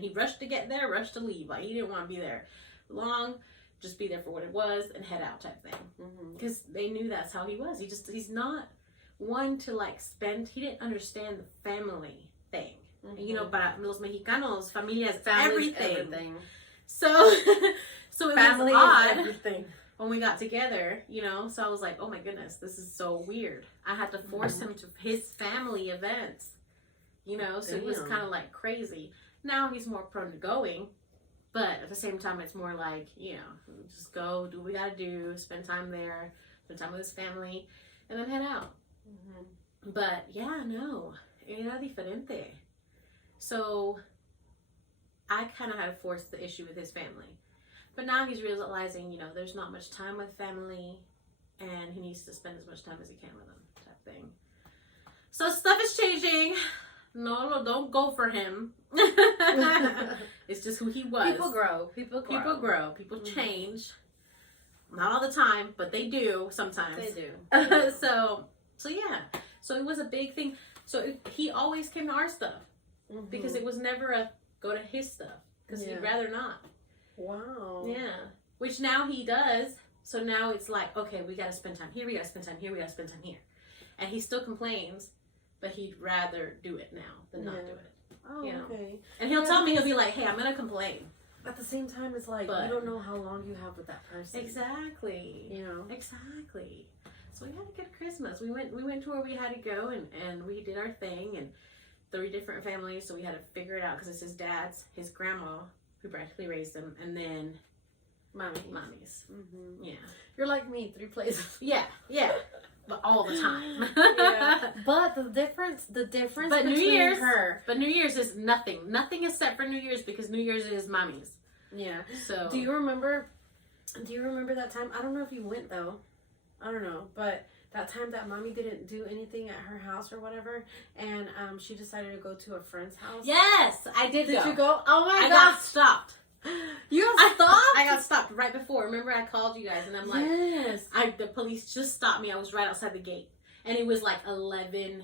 He rushed to get there, rushed to leave. Like, he didn't want to be there long. Just be there for what it was and head out type thing. Because they knew that's how he was. He's not one to like spend. He didn't understand the family thing. Mm-hmm. You know, para los mexicanos, familia is everything. So it family was odd. Is everything. when we got together, you know. So I was like, oh my goodness, this is so weird. I had to force him to his family events, you know. So it was kind of like crazy. Now he's more prone to going, but at the same time, it's more like, you know, just go, do what we gotta do, spend time there, spend time with his family, and then head out. But yeah, no, era diferente. So I kind of had to force the issue with his family. But now he's realizing, you know, there's not much time with family, and he needs to spend as much time as he can with them, type thing. So stuff is changing. No, don't go for him. It's just who he was. People grow. People change. Not all the time, but they do sometimes. They do. So yeah. So it was a big thing. So he always came to our stuff because it was never a go to his stuff because he'd rather not. Wow. Yeah. Which now he does. So now it's like, okay, we got to spend time here. We got to spend time here. We got to spend time here. And he still complains, but he'd rather do it now than not do it. Oh, you know? okay. And he'll tell me, he'll be like, hey, I'm going to complain. At the same time, it's like, you don't know how long you have with that person. Exactly. You know? Exactly. So we had a good Christmas. We went to where we had to go, and we did our thing, and 3 different families, so we had to figure it out, because it's his dad's, his grandma, who practically raised him, and then mommy's. Yeah. You're like me, 3 places. Yeah. But all the time. Yeah. But the difference but between New Year's, her. But New Year's is nothing. Nothing is set for New Year's because New Year's is mommy's. Yeah. So Do you remember that time? I don't know if you went though. I don't know. But that time that mommy didn't do anything at her house or whatever, and she decided to go to a friend's house. Yes, I did. Did you go? Oh my I gosh. got stopped. You got stopped? I got stopped right before. Remember, I called you guys, and I'm like, yes. The police just stopped me. I was right outside the gate, and it was like 11:54.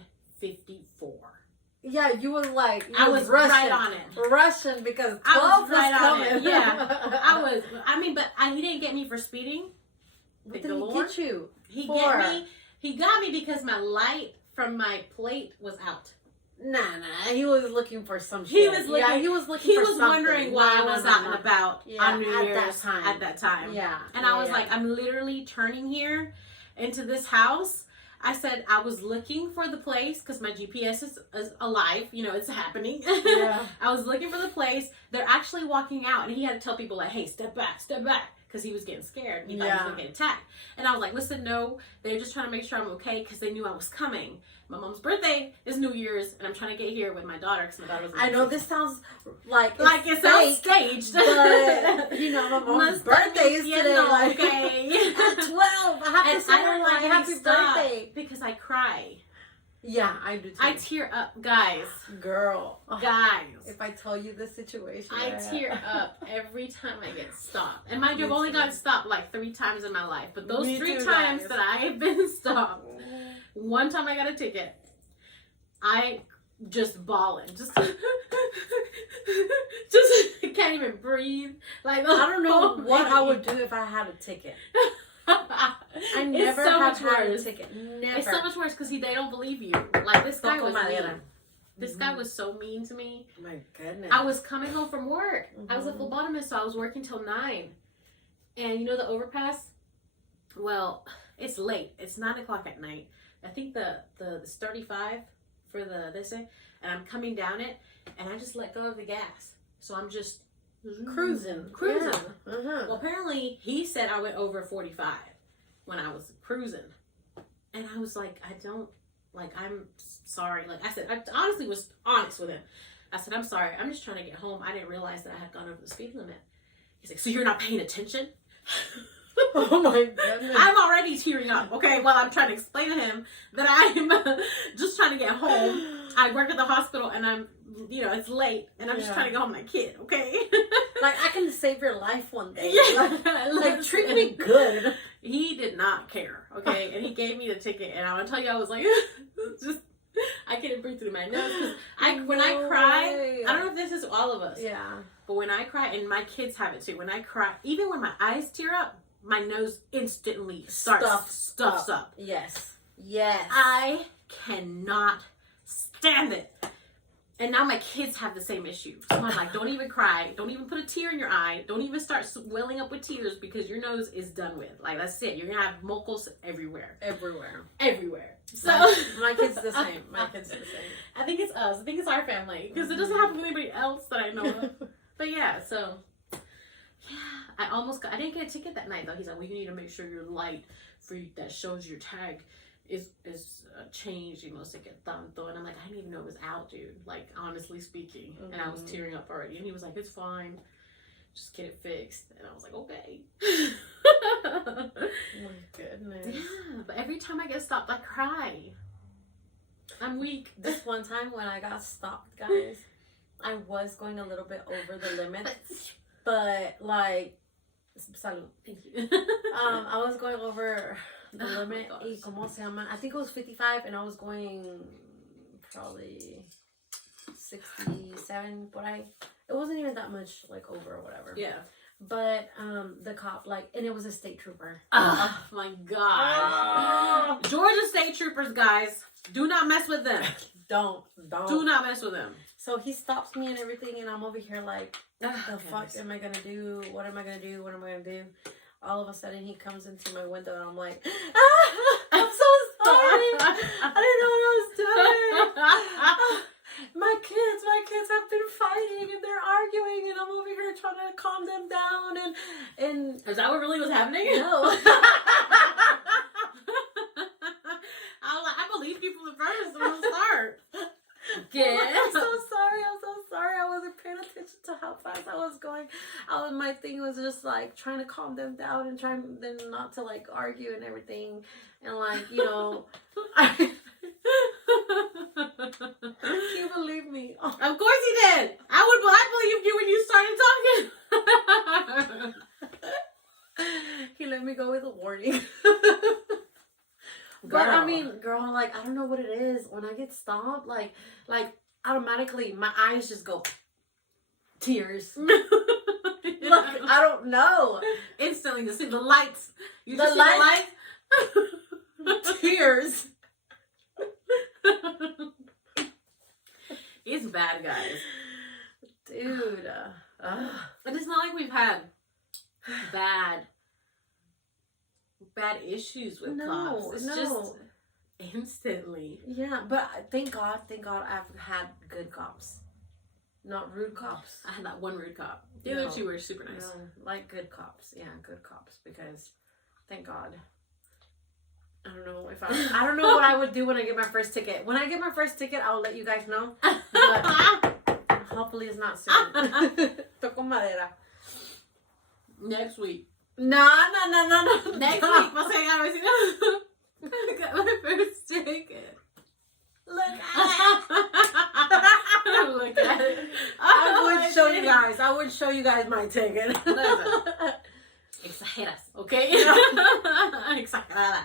Yeah, you was like, I was rushing, right on it. Rushing because 12 I was right coming. on it. Yeah, I mean, but he didn't get me for speeding. What did he get you? He got me because my light from my plate was out. Nah, he was looking for some shit. He was looking for something. Wondering why I was out and about on New Year's at that time. Yeah. And I was like, I'm literally turning here into this house. I said I was looking for the place because my GPS is alive. You know, it's happening. Yeah. I was looking for the place. They're actually walking out, and he had to tell people like, hey, step back. Because he was getting scared. He thought he was going to get attacked. And I was like, listen, no. They're just trying to make sure I'm okay because they knew I was coming. My mom's birthday is New Year's, and I'm trying to get here with my daughter because my daughter was. I know this sounds like it sounds staged, but you know my mom's birthday is today. Like, okay, at 12, I have to say her happy birthday because I cry. Yeah, I do too. I tear up, guys. Girl, guys. If I tell you the situation, I tear up every time I get stopped. And mind you, I've only got stopped like 3 times in my life, but those 3 times that I have been stopped. One time I got a ticket. I just bawling. Just can't even breathe. Like, I don't know what I would do if I had a ticket. I never have had a ticket. Never. It's so much worse because they don't believe you. Like, this guy was mean. This guy was so mean to me. My goodness. I was coming home from work. I was a phlebotomist, so I was working till 9. And you know the overpass? Well, it's late. It's 9 o'clock at night. I think the 35 for this thing, and I'm coming down it, and I just let go of the gas. So I'm just cruising. Yeah. Well, apparently he said I went over 45 when I was cruising, and I was like, I'm sorry. Like I said, I honestly was honest with him. I said, I'm sorry. I'm just trying to get home. I didn't realize that I had gone over the speed limit. He's like, so you're not paying attention? Oh my goodness. I'm already tearing up, okay, while I'm trying to explain to him that I'm just trying to get home. I work at the hospital and I'm, it's late and I'm just trying to go home with my kid, okay? Like, I can save your life one day. Yeah. Like treat me good. He did not care, okay? And he gave me the ticket, and I want to tell you, I was like, I couldn't breathe through my nose. When I cry, I don't know if this is all of us. Yeah. But when I cry, and my kids have it too, when I cry, even when my eyes tear up, my nose instantly stuffs up. Yes. I cannot stand it. And now my kids have the same issue. So I'm like, don't even cry. Don't even put a tear in your eye. Don't even start welling up with tears because your nose is done with. Like, that's it. You're going to have mocos everywhere. Everywhere. So my kid's the same. My kid's the same. I think it's us. I think it's our family. Because it doesn't happen to anybody else that I know of. But yeah, so. Yeah. I didn't get a ticket that night, though. He's like, well, you need to make sure your light that shows your tag is changed, you know, so get tanto. And I'm like, I didn't even know it was out, dude. Like, honestly speaking. Mm-hmm. And I was tearing up already. And he was like, it's fine. Just get it fixed. And I was like, okay. Oh my goodness. Yeah, but every time I get stopped, I cry. I'm weak. This one time when I got stopped, guys, I was going a little bit over the limit. But, like, salud. Thank you. I was going over the limit. Y como se llama? I think it was 55, and I was going probably 67 por ahí. It wasn't even that much, like, over or whatever. Yeah. But the cop, like, and it was a state trooper. Oh my God. Georgia state troopers, guys. Do not mess with them. Don't. Do not mess with them. So he stops me and everything, and I'm over here like, what the fuck goodness. am I gonna do? What am I gonna do? What am I gonna do? All of a sudden, he comes into my window, and I'm like, I'm so sorry. I didn't know what I was doing. My kids have been fighting, and they're arguing, and I'm over here trying to calm them down, and Is that what really was happening? no. I was like, I believe you from the first from the start. I'm so sorry. I wasn't paying attention to how fast I was going. My thing was just like trying to calm them down and trying them not to like argue and everything. And like, you know, can you believe me? Oh. Of course he did. I believed you when you started talking. He let me go with a warning. But I mean, girl, like, I don't know what it is. When I get stopped, like automatically my eyes just go tears. Like, I don't know. Instantly to see the lights. You The just see the lights? Tears. It's bad, guys. Dude. And it's not like we've had bad issues with cops. It's just instantly. Yeah, but thank God I've had good cops. Not rude cops. I had that one rude cop. The other two were super nice. No, like good cops. Yeah, good cops. Because thank God. I don't know I don't know what I would do when I get my first ticket. When I get my first ticket, I'll let you guys know. But hopefully it's not soon. Toco madera. Next week. No. Next week, vas a llegar a decir, I got my first ticket. Look at it. Look at it. I would show you guys my ticket. Exageras, okay? Exagerada.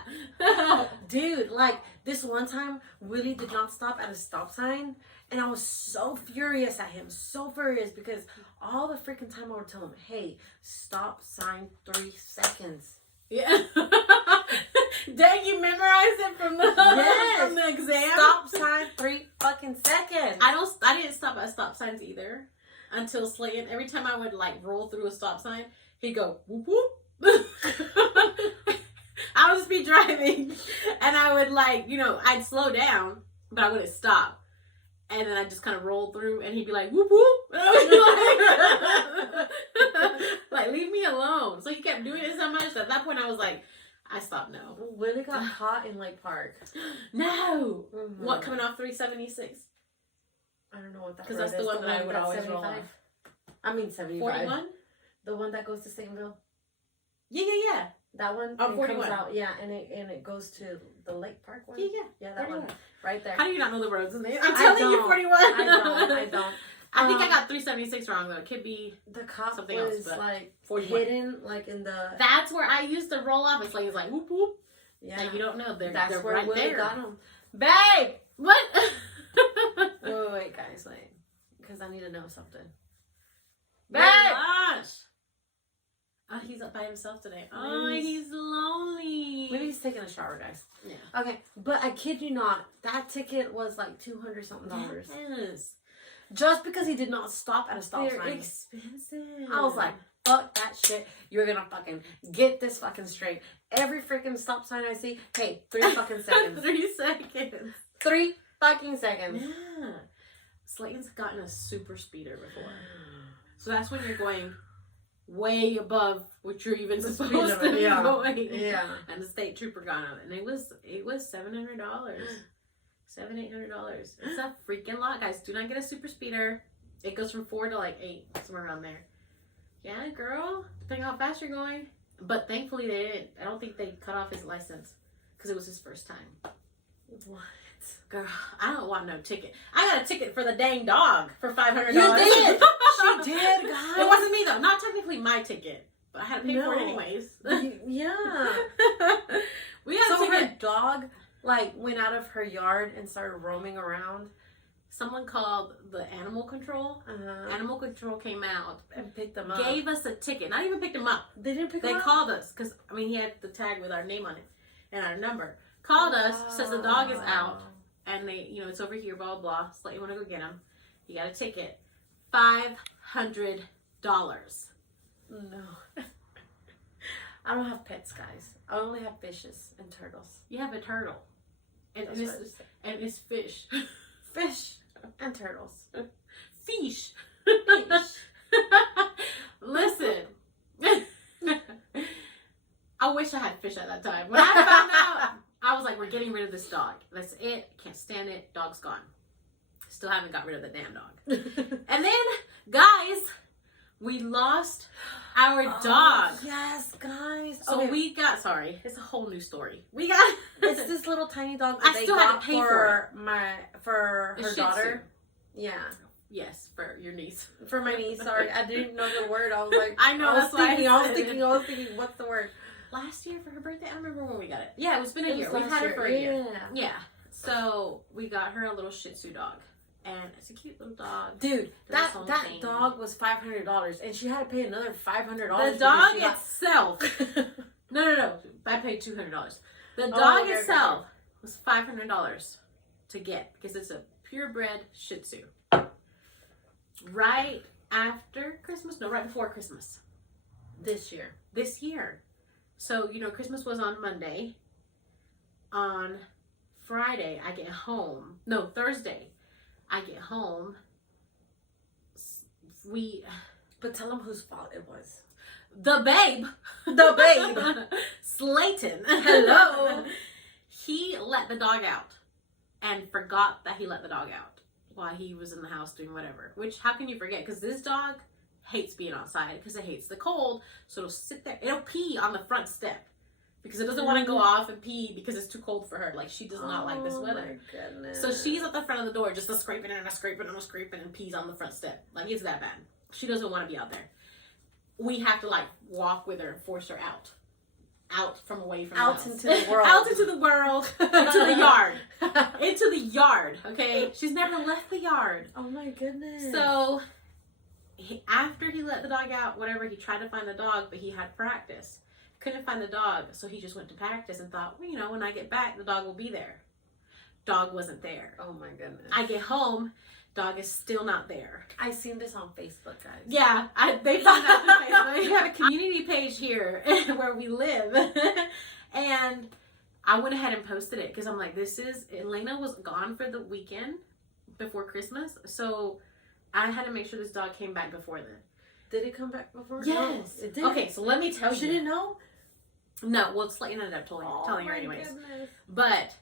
Dude, like, this one time, Willie did not stop at a stop sign, and I was so furious at him. So furious, because all the freaking time I would tell him, hey, stop sign 3 seconds. Yeah. Dang, you memorized it from the exam? Stop sign 3 fucking seconds. I didn't stop at stop signs either until Slayton. Every time I would, like, roll through a stop sign, he'd go, whoop, whoop. I would just be driving, and I would, like, you know, I'd slow down, but I wouldn't stop. And then I'd just kind of roll through, and he'd be like, whoop, whoop. And I would be like, leave me alone. So he kept doing it so much that at that point I was like, I stopped now. Willie got caught in Lake Park. No. Mm-hmm. What, coming off 376? I don't know what that is. Because that's the one that I would always roll off. I mean 75. 41? The one that goes to Saintville. Yeah. That one. Oh, 41. Comes out, yeah, and it goes to the Lake Park one. Yeah, that 41. One. Right there. How do you not know the roads in there? I'm telling you, 41. I don't. I think I got 376 wrong though. It could be the cop something was else, like 41. hidden, like in the. That's where I used to roll off. It's like whoop whoop. Yeah, like, you don't know. They're where right Willie there. got him. Babe, what? wait, guys, like, because I need to know something. Babe. Gosh. Oh, he's up by himself today. Oh, he's lonely. Maybe he's taking a shower, guys. Yeah. Okay, but I kid you not, that ticket was like $200 something. Yes. just because he did not stop at a stop They're sign. expensive. I was like, fuck that shit. You're gonna fucking get this fucking straight. Every freaking stop sign I see, hey, 3 fucking seconds. 3 seconds. 3 fucking seconds. Yeah. Slayton's gotten a super speeder before. So that's when you're going way above what you're even The supposed speed to limit, be yeah. going. Yeah. And the state trooper got on it. And it was $700. $800. It's a freaking lot, guys. Do not get a super speeder. It goes from 4 to like 8, somewhere around there. Yeah, girl. Depending on how fast you're going. But thankfully they didn't. I don't think they cut off his license because it was his first time. What? Girl, I don't want no ticket. I got a ticket for the dang dog for $500. You did. She did, guys. It wasn't me though. Not technically my ticket, but I had to pay for it anyways. Yeah. We had So a ticket. her dog like went out of her yard and started roaming around. Someone called the animal control. Animal control came out And picked them up. gave us a ticket. Not even picked him up. They didn't pick They them up? called us because he had the tag with our name on it and our number. Called us, says the dog is out, and they, it's over here, blah blah blah. So you want to go get him? You got a ticket, $500. No. I don't have pets, guys. I only have fishes and turtles. You have a turtle, and That's it's what I said. and it's fish, Fish and turtles. fish. Fish. Listen. I wish I had fish at that time. When I found out, I was like, we're getting rid of this dog. That's it. Can't stand it. Dog's gone. Still haven't got rid of the damn dog. And then, guys, we lost our dog. Yes, guys. So Okay, we got, sorry, it's a whole new story. We got, it's this little tiny dog that I they still had got to pay for for The her Shih Tzu. daughter. Yeah, yes, for your niece. for my niece. Sorry, I didn't know the word. I was like, I know, I was that's why I thinking. I was said thinking. it. I was thinking. What's the word? Last year for her birthday, I don't remember when we got it. Yeah, it's been a It year. was We've last had her for a year. Yeah. Yeah. So we got her a little Shih Tzu dog, and it's a cute little dog. Dude, that There's that something. dog was $500, and she had to pay another $500. The dog itself. No. I paid $200. The dog okay, itself was $500 to get because it's a purebred Shih Tzu. Right after Christmas? No, right before Christmas. this year. This year. So, Christmas was on Monday. On Friday, I get home. No, Thursday, I get home. But tell them whose fault it was. The babe. The babe. Slayton. Hello. He let the dog out and forgot that he let the dog out while he was in the house doing whatever. Which, how can you forget? Because this dog hates being outside because it hates the cold. So it'll sit there. It'll pee on the front step because it doesn't want to go off and pee because it's too cold for her. Like, she does not like this weather. My goodness. So she's at the front of the door just scraping and scraping and pees on the front step. Like, it's that bad. She doesn't want to be out there. We have to, walk with her and force her out. Out from away from the out house. into the world. Out into the world. Into the yard. Into the yard, okay? She's never left the yard. Oh my goodness. So, after he let the dog out, whatever, he tried to find the dog, but he had practice. Couldn't find the dog, so he just went to practice and thought, well, when I get back, the dog will be there. Dog wasn't there. Oh my goodness. I get home, dog is still not there. I seen this on Facebook, guys. Yeah, they found out on Facebook. We have a community page here where we live. And I went ahead and posted it because I'm like, Elena was gone for the weekend before Christmas. So I had to make sure this dog came back before then. Did it come back before? Yes. No, it did. Okay, so let me tell you. She didn't know? No, well, Slayton ended up telling her anyways. Goodness. But,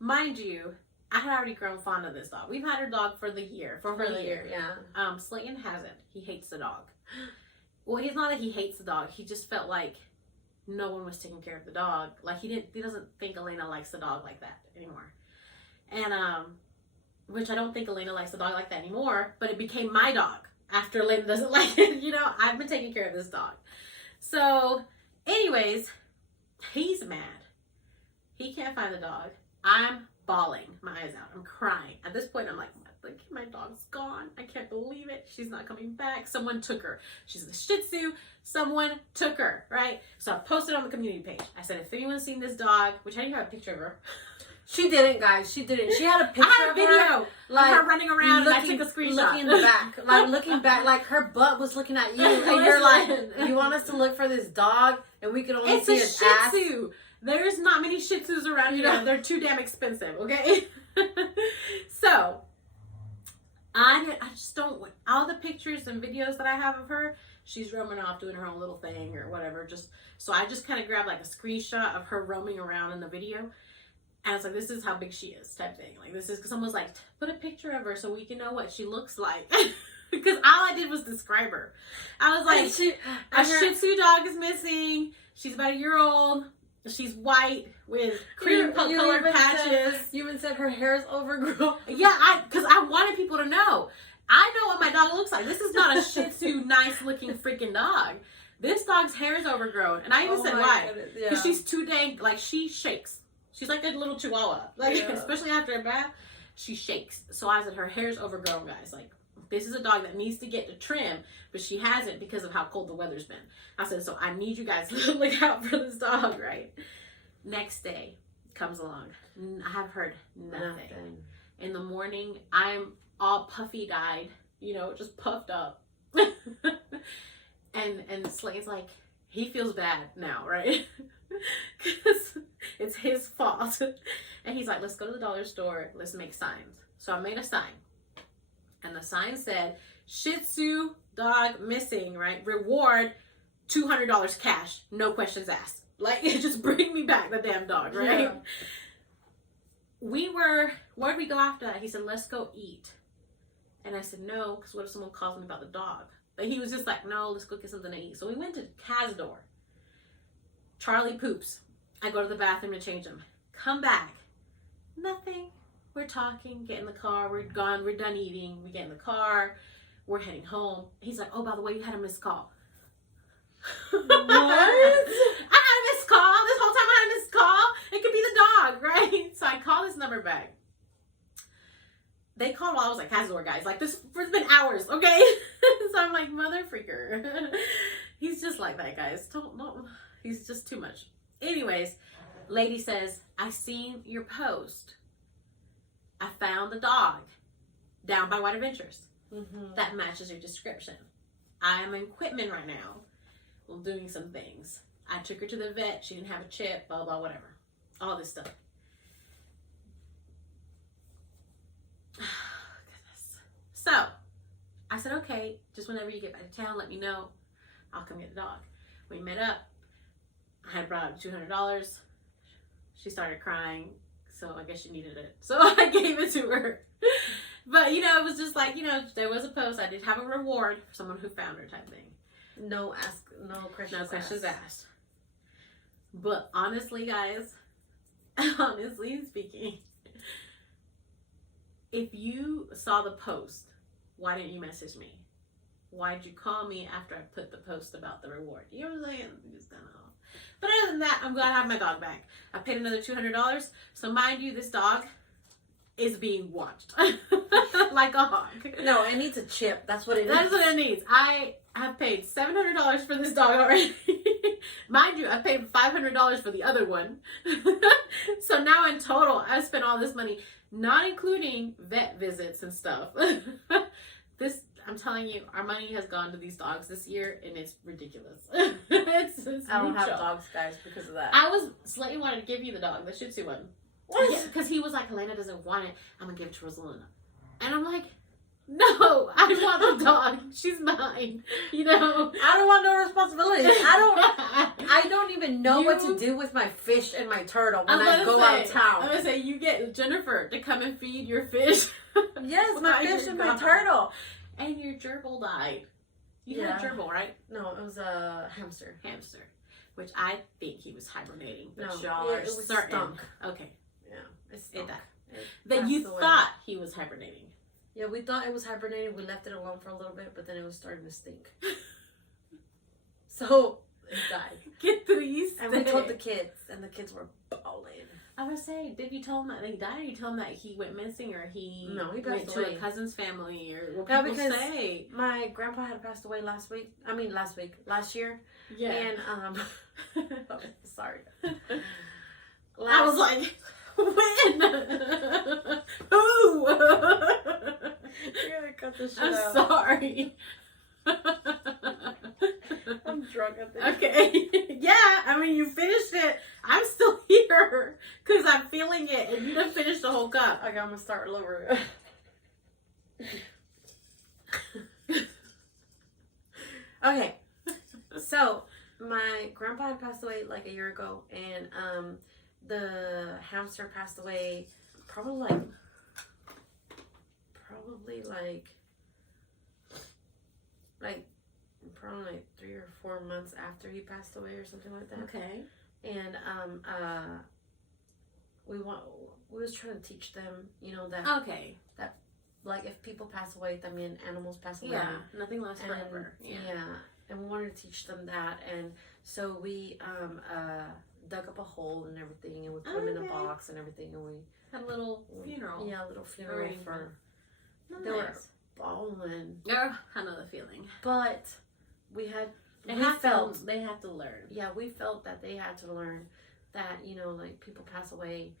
mind you, I had already grown fond of this dog. We've had her dog for the year. For the year. Yeah. Slayton hasn't. He hates the dog. Well, it's not that he hates the dog. He just felt like no one was taking care of the dog. Like, he doesn't think Elena likes the dog like that anymore. And, which I don't think Elena likes the dog like that anymore, but it became my dog after Elena doesn't like it. I've been taking care of this dog. So, anyways, he's mad. He can't find the dog. I'm bawling my eyes out. I'm crying. At this point, I'm like, my dog's gone. I can't believe it. She's not coming back. Someone took her. She's a Shih Tzu. Someone took her, right? So I posted on the community page. I said, if anyone's seen this dog, which I didn't have a picture of her. She didn't, guys. She didn't. She had a picture I had a of video her, like of her running around, and I took a screenshot. Looking in the back, like looking back, like her butt was looking at you, and you're like, "You want us to look for this dog, and we can only It's see a his Shih ass?" Tzu. There's not many Shih Tzus around here. Yeah. They're too damn expensive. Okay. So I just don't. All the pictures and videos that I have of her, she's roaming off doing her own little thing or whatever. So I just kind of grabbed like a screenshot of her roaming around in the video. And I was like, this is how big she is, type thing. Like, this is, because someone was like, put a picture of her so we can know what she looks like. Because all I did was describe her. I was like, a Shih Tzu dog is missing. She's about a year old. She's white with cream colored patches. You even said her hair is overgrown. Yeah, because I wanted people to know. I know what my dog looks like. This is not a Shih Tzu nice looking freaking dog. This dog's hair is overgrown. And I even said why. Because she's too dang, like, she shakes. She's like a little chihuahua. Like, especially after a bath, she shakes. So I said, her hair's overgrown, guys. Like, this is a dog that needs to get to trim, but she hasn't because of how cold the weather's been. I said, so I need you guys to look out for this dog, right? Next day comes along. I have heard nothing. In the morning, I'm all puffy-eyed, you know, just puffed up. and Slade's like, he feels bad now, right? Because it's his fault. And he's like, let's go to the dollar store. Let's make signs. So I made a sign. And the sign said, Shih Tzu dog missing, right? Reward $200 cash. No questions asked. Like, just bring me back the damn dog, right? Yeah. Where'd we go after that? He said, let's go eat. And I said, no, because what if someone calls me about the dog? But he was just like, no, let's go get something to eat. So we went to Cazador. Charlie poops. I go to the bathroom to change him. Come back. Nothing. We're talking, get in the car. We're gone. We're done eating. We get in the car. We're heading home. He's like, oh, by the way, you had a missed call. What? I had a missed call. This whole time I had a missed call. It could be the dog, right? So I call this number back. They called while I was at Cazador, guys. Like, this has been hours, okay? So I'm like, mother freaker. He's just like that, guys. Don't. He's just too much. Anyways, lady says, I seen your post. I found the dog down by White Adventures. Mm-hmm. That matches your description. I am in Quitman right now. Well, doing some things. I took her to the vet. She didn't have a chip, blah, blah, whatever. All this stuff. Goodness. So, I said, okay, just whenever you get back to town, let me know. I'll come get the dog. We met up. I had brought up $200. She started crying, so I guess she needed it. So I gave it to her. But, you know, it was just like, you know, there was a post. I did have a reward for someone who found her type thing. No questions asked. But honestly, guys, honestly speaking, if you saw the post, why didn't you message me? Why did you call me after I put the post about the reward? You know what I'm saying? Just don't know. But other than that, I'm glad I have my dog back. I paid another $200. So mind you, this dog is being watched like a hawk. No, it needs a chip. That's what it needs. That's what it needs. I have paid $700 for this dog already. Mind you, I paid $500 for the other one. So now in total, I've spent all this money, not including vet visits and stuff. I'm telling you, our money has gone to these dogs this year, and it's ridiculous. it's I don't have dogs, guys, because of that. Slightly wanted to give you the dog, the Shih Tzu one. What? Because he was like, Helena doesn't want it. I'm going to give it to Rosalina. And I'm like, no, I want the dog. She's mine. You know? I don't want no responsibility. I don't even know what to do with my fish and my turtle when I go out of town. I'm going to say, you get Jennifer to come and feed your fish. Yes, my fish and my turtle. And your gerbil died. You had a gerbil, right? No, it was a hamster. Hamster. Which I think he was hibernating. But no, y'all are certain. Stunk. Okay. Yeah, it died. That you thought he was hibernating. Yeah, we thought it was hibernating. We left it alone for a little bit, but then it was starting to stink. So, it died. Get these. And we told the kids, and the kids were bawling. I was say, did you tell him that he died, or you told him that he went missing, or he went to a cousin's family, or what people say? My grandpa had passed away last year. Yeah. And, sorry. I was like, When? Who? You gotta cut this shit I'm out. sorry. I'm drunk at this. Okay. Yeah, I mean, you finished it. I'm still here because I'm feeling it, and you done finished the whole cup. Okay, I'm gonna start all over. Okay, so my grandpa had passed away like a year ago, and the hamster passed away probably like 3 or 4 months after he passed away or something like that. Okay. And we was trying to teach them, you know, that Okay. like if people pass away, I mean animals pass away. Yeah, nothing lasts And, forever. yeah. And we wanted to teach them that, and so we dug up a hole and everything, and we put them in a Okay. box and everything, and we Had a little funeral. yeah, a little funeral Arrangement. for Nice. they were bawling, I know the feeling. but we had They we have felt to. They have to learn. yeah, we felt that they had to learn that, you know, like people pass away,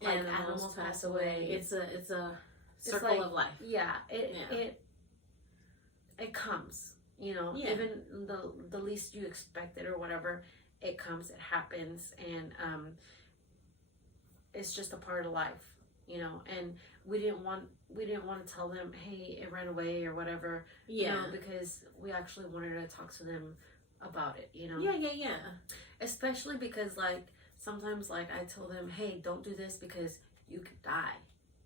like Animals pass away. It's a circle like- of life. yeah, Yeah. it comes, you know, Yeah. even the least you expect it or whatever, it comes, it happens, and it's just a part of life, you know. And we didn't want to tell them, hey, it ran away or whatever, Yeah. you know, because we actually wanted to talk to them about it, you know. Yeah. Especially because like sometimes like I tell them, hey, don't do this because you could die,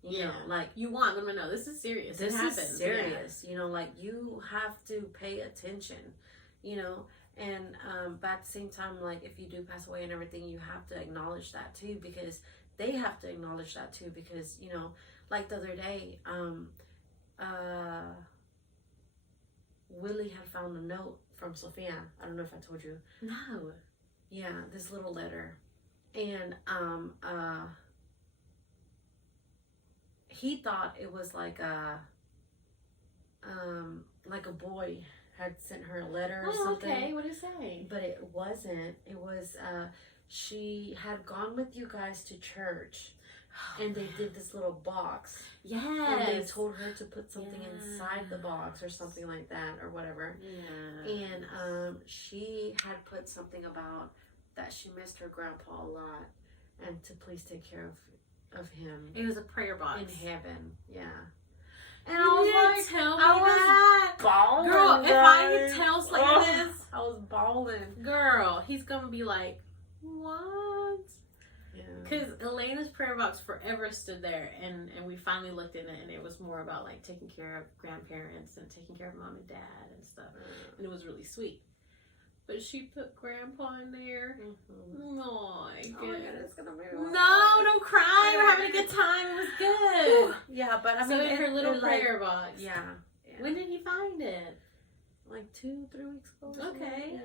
you know, like You want them to know this is serious. this it happens. is serious, you know, like you have to pay attention, you know. And but at the same time, like if you do pass away and everything, you have to acknowledge that too, because they have to acknowledge that too, because, you know, like the other day, Willie had found a note from Sophia. I don't know if I told you. Yeah. No. Yeah, this little letter. And he thought it was like a boy had sent her a letter or something. Okay. What did it say? But it wasn't. It was she had gone with you guys to church, and they did this little box, Yes. and they told her to put something inside the Yes. box or something like that or whatever. Yeah. And she had put something about that she missed her grandpa a lot, and to please take care of him It was a prayer box. in heaven. Yeah. And You I was didn't like, tell me I was that. bawling, Girl, if I guys. could tell Slade Oh, this, I was bawling. girl, he's gonna be like, what? Yeah. Because Elena's prayer box forever stood there, and we finally looked in it, and it was more about like taking care of grandparents and taking care of mom and dad and stuff, and it was really sweet. But she put grandpa in there. Mm-hmm. Oh, Oh my god, it's gonna be no, don't cry. We're having a good time. It was good. Yeah, but I mean, So in her little like, prayer box. yeah. When did he find it? Like 2-3 weeks ago. or something. Okay.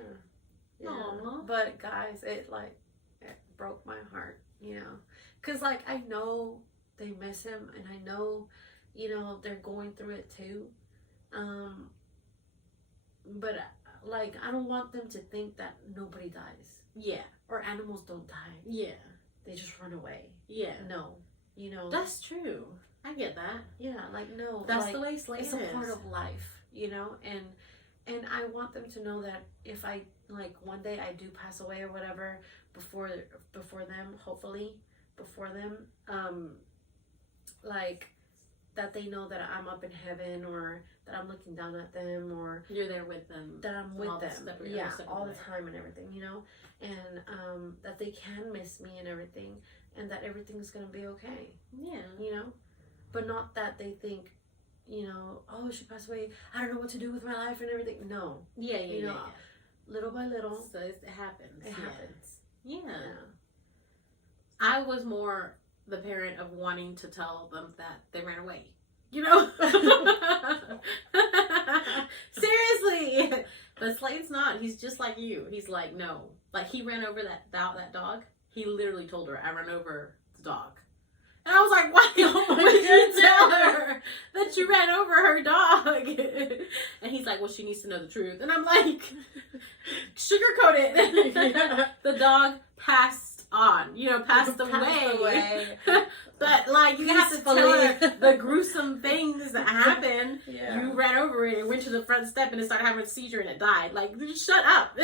Yeah. Aw. But guys, it broke my heart, you know, cause like I know they miss him, and I know, you know, they're going through it too. But like I don't want them to think that nobody dies Yeah. or animals don't die. Yeah. They just run away. Yeah. No, you know. That's true. I get that. yeah, like no. That's like, the way Slade it's is. a part of life, you know. And I want them to know that if I like one day I do pass away or whatever, before them, hopefully before them, like that they know that I'm up in heaven, or that I'm looking down at them, or You're there with them. that I'm with All the them, separate- yeah, separate all the way. time and everything, you know. And that they can miss me and everything, and that everything's gonna be okay, Yeah. you know. But not that they think, you know, oh, she passed away, I don't know what to do with my life and everything. No, Yeah, You know, little by little, So it happens. it yeah. happens. Yeah. Yeah. I was more the parent of wanting to tell them that they ran away. You know? Seriously. But Slade's not. He's just like you. He's like, no. Like, he ran over that dog. He literally told her, I ran over the dog. And I was like, why would you tell her that you ran over her dog? And he's like, well, she needs to know the truth. And I'm like, sugarcoat it. The dog passed on, passed away. But like you have to tell her the gruesome things that happened. Yeah. You ran over it and went to the front step and it started having a seizure and it died. Like, just shut up.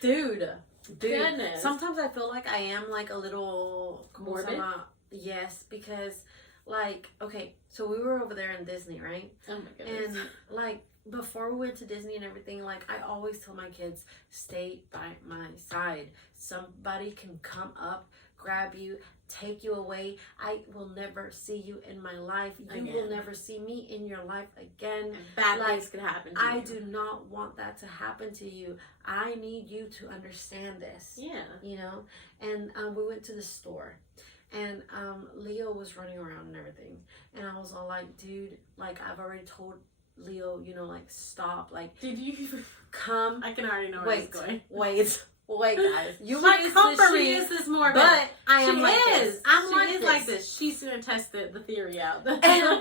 Dude. Goodness. Sometimes I feel like I am like a little morbid. Yes, because like, okay, so we were over there in Disney, right? Oh my goodness. And like before we went to Disney and everything, like I always tell my kids, stay by my side. Somebody can come up, grab you, take you away. I will never see you in my life. You will never see me in your life again. And bad things could happen to you. I do not want that to happen to you. I need you to understand this. Yeah. And we went to the store. And Leo was running around and everything. And I was all like, dude, like I've already told Leo, like stop. Like, did you come? I can already know where it's going. Wait, guys. You might might come for she me. is this more, but I am she like is. this. I'm she like is this. like this. She's gonna test the theory out. And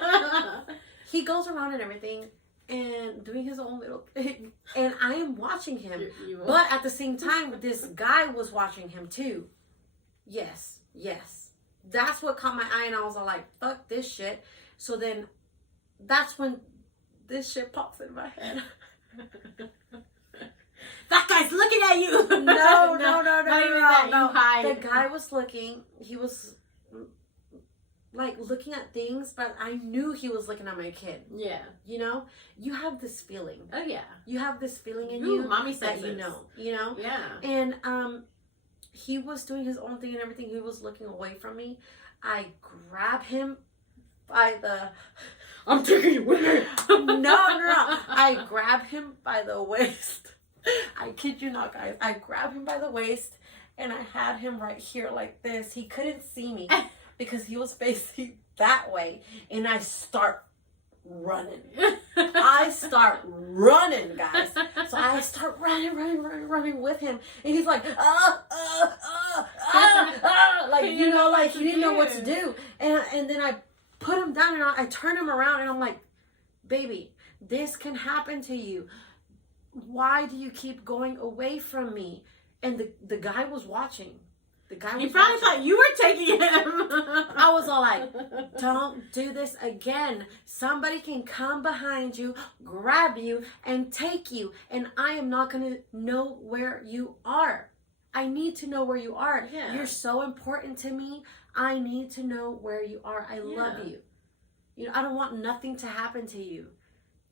he goes around and everything and doing his own little thing, and I am watching him. But at the same time, this guy was watching him too. Yes. That's what caught my eye, and I was all like, fuck this shit. So then that's when this shit pops in my head. That guy's looking at you. No. The The guy was looking. He was like looking at things, but I knew he was looking at my kid. Yeah. You have this feeling. Oh yeah. You have this feeling in Ooh, you mommy that says you know. Yeah. And he was doing his own thing and everything. He was looking away from me. I grab him by the... I'm taking you with me. No. I grab him by the waist. I kid you not, guys. I grab him by the waist and I had him right here like this. He couldn't see me because he was facing that way. And I start running. I start running, guys. So I start running with him. And he's like, like, like he didn't know what to do. And then I put him down and I turn him around and I'm like, baby, this can happen to you. Why do you keep going away from me? And the guy was watching. He probably thought you were taking him. I was all like, don't do this again. Somebody can come behind you, grab you, and take you. And I am not going to know where you are. I need to know where you are. Yeah. You're so important to me. I need to know where you are. I love you. I don't want nothing to happen to you.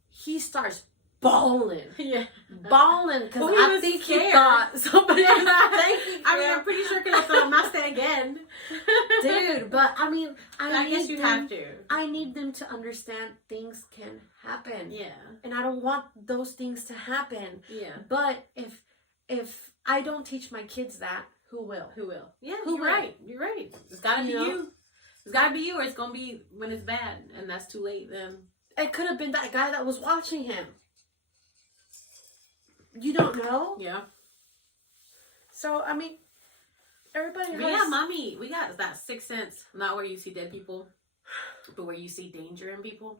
He starts bawling. Yeah. Bawling because I think scared. He thought somebody was taking him. I'm pretty sure because I thought Master again. Dude, but I guess you have to. I need them to understand things can happen. Yeah. And I don't want those things to happen. Yeah. But if I don't teach my kids that, who will? Yeah, you're right. You're right. It's gotta be you. It's gotta be you or it's gonna be when it's bad and that's too late then. It could have been that guy that was watching him. You don't know? Yeah. So, everybody has... Yeah, mommy, we got that sixth sense. Not where you see dead people, but where you see danger in people.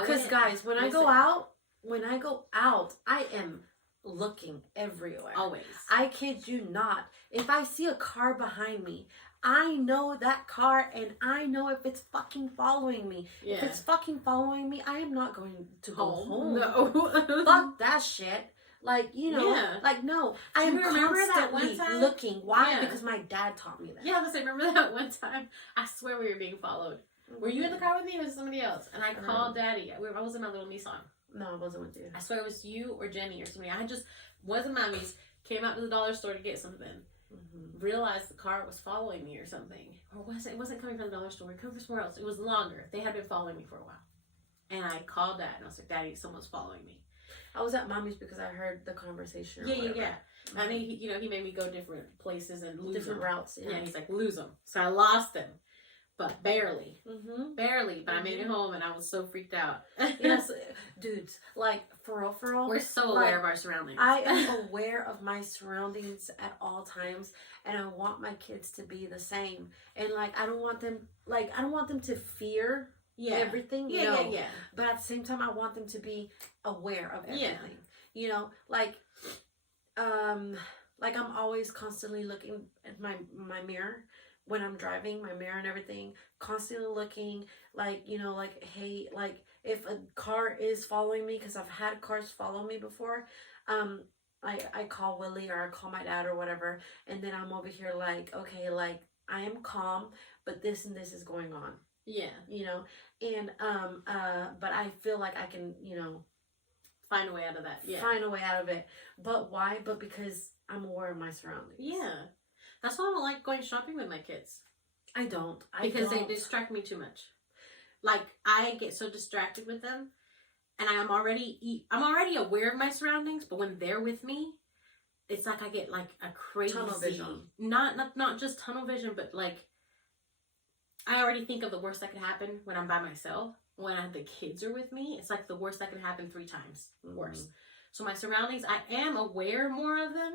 Because, guys, when I go out, I am looking everywhere. Always. I kid you not. If I see a car behind me, I know that car and I know if it's fucking following me. Yeah. If it's fucking following me, I am not going to go home. No. Fuck that shit. Like, no. I am constantly looking. Why? Yeah. Because my dad taught me that. Yeah, I remember that one time? I swear we were being followed. Mm-hmm. Were you in the car with me or was it somebody else? And I called Daddy. I was in my little Nissan. No, I wasn't with you. I swear it was you or Jenny or somebody. I just wasn't mommy's. Came out to the dollar store to get something. Mm-hmm. Realized the car was following me or something. Or was it? It wasn't coming from the dollar store. It came from somewhere else. It was longer. They had been following me for a while. And I called Dad and I was like, Daddy, someone's following me. I was at Mommy's because I heard the conversation. Yeah. Mm-hmm. I mean, he made me go different places and lose different routes. Yeah, he's like, lose them. So I lost them. But barely. Mm-hmm. Barely. But I made it home and I was so freaked out. Yes. Dudes, like, for real. We're so aware of our surroundings. I am aware of my surroundings at all times. And I want my kids to be the same. And, like, I don't want them to fear everything. Yeah. But at the same time, I want them to be aware of everything. Like I'm always constantly looking at my mirror when I'm driving, my mirror and everything, constantly looking, like, you know, like, hey, like if a car is following me, because I've had cars follow me before, I call Willie or I call my dad or whatever, and then I'm over here like, okay, like I am calm, but this and this is going on. Yeah. You know, and but I feel like I can, you know, find a way out of that. Yeah. Find a way out of it. But why? But because I'm aware of my surroundings. Yeah. That's why I don't like going shopping with my kids. I don't. Because they distract me too much. Like, I get so distracted with them, and I'm already aware of my surroundings, but when they're with me, it's like I get like a crazy tunnel vision. Not just tunnel vision, but like I already think of the worst that could happen when I'm by myself. When the kids are with me, it's like the worst that could happen 3 times worse. So my surroundings, I am aware more of them,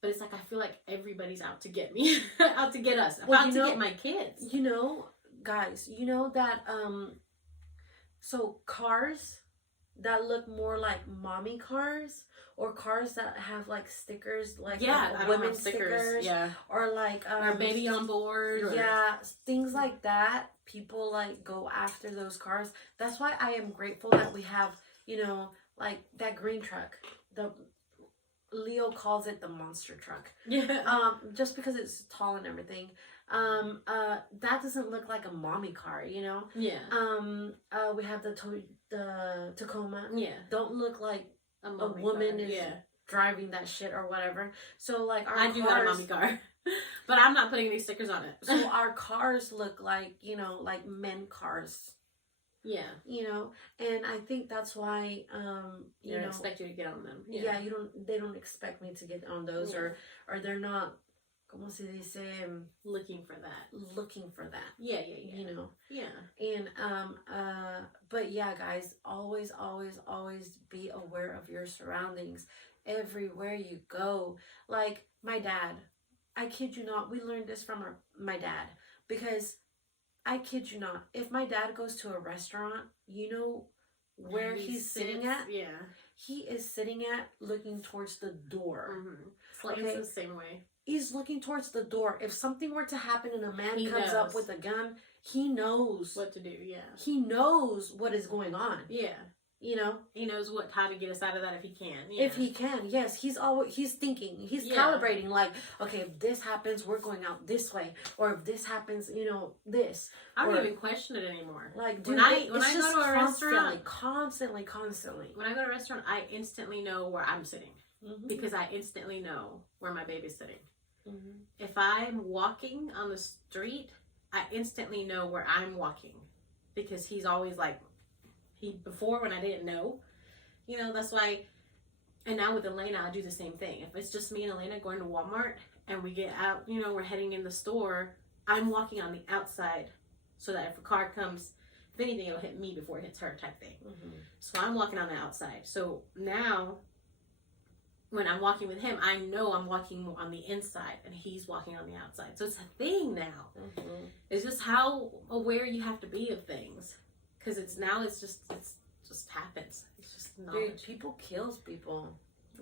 but it's like I feel like everybody's out to get me, out to get us, out to get my kids. You know, guys, you know that so cars that look more like mommy cars, or cars that have like stickers, like women stickers, or like or baby on board, things like that. People like go after those cars. That's why I am grateful that we have, you know, like that green truck. The Leo calls it the monster truck. Yeah. Just because it's tall and everything. That doesn't look like a mommy car, you know. Yeah. We have the Tacoma. Yeah. Don't look like a woman car. is driving that shit or whatever. So like I do got a mommy car, but I'm not putting any stickers on it. So our cars look like, you know, like men cars. Yeah. You know, and I think that's why they don't expect you to get on them. Yeah, they don't expect me to get on those, or they're not, como se dice, looking for that. Yeah. You know. Yeah. And but yeah, guys, always be aware of your surroundings everywhere you go. Like my dad, I kid you not, we learned this from my dad, because I kid you not, if my dad goes to a restaurant, you know where he's sitting at? Yeah. He is sitting at looking towards the door. It's like it's the same way. He's looking towards the door. If something were to happen and a man comes up with a gun, he knows what to do. Yeah. He knows what is going on. Yeah. You know, he knows how to get us out of that if he can. Yeah. If he can, yes, he's thinking, he's calibrating. Like, okay, if this happens, we're going out this way, or if this happens, you know, this. I don't even question it anymore. Like, dude, when I go to a restaurant, constantly. When I go to a restaurant, I instantly know where I'm sitting, because I instantly know where my baby's sitting. If I'm walking on the street, I instantly know where I'm walking, because he's always like. Before, when I didn't know, you know, that's why. And now with Elena, I do the same thing. If it's just me and Elena going to Walmart and we get out, you know, we're heading in the store, I'm walking on the outside, so that if a car comes, if anything, it'll hit me before it hits her, type thing. So I'm walking on the outside. So now, when I'm walking with him, I know I'm walking on the inside and he's walking on the outside. So it's a thing now. It's just how aware you have to be of things. Because it just happens. It's just knowledge. Dude, people kills people.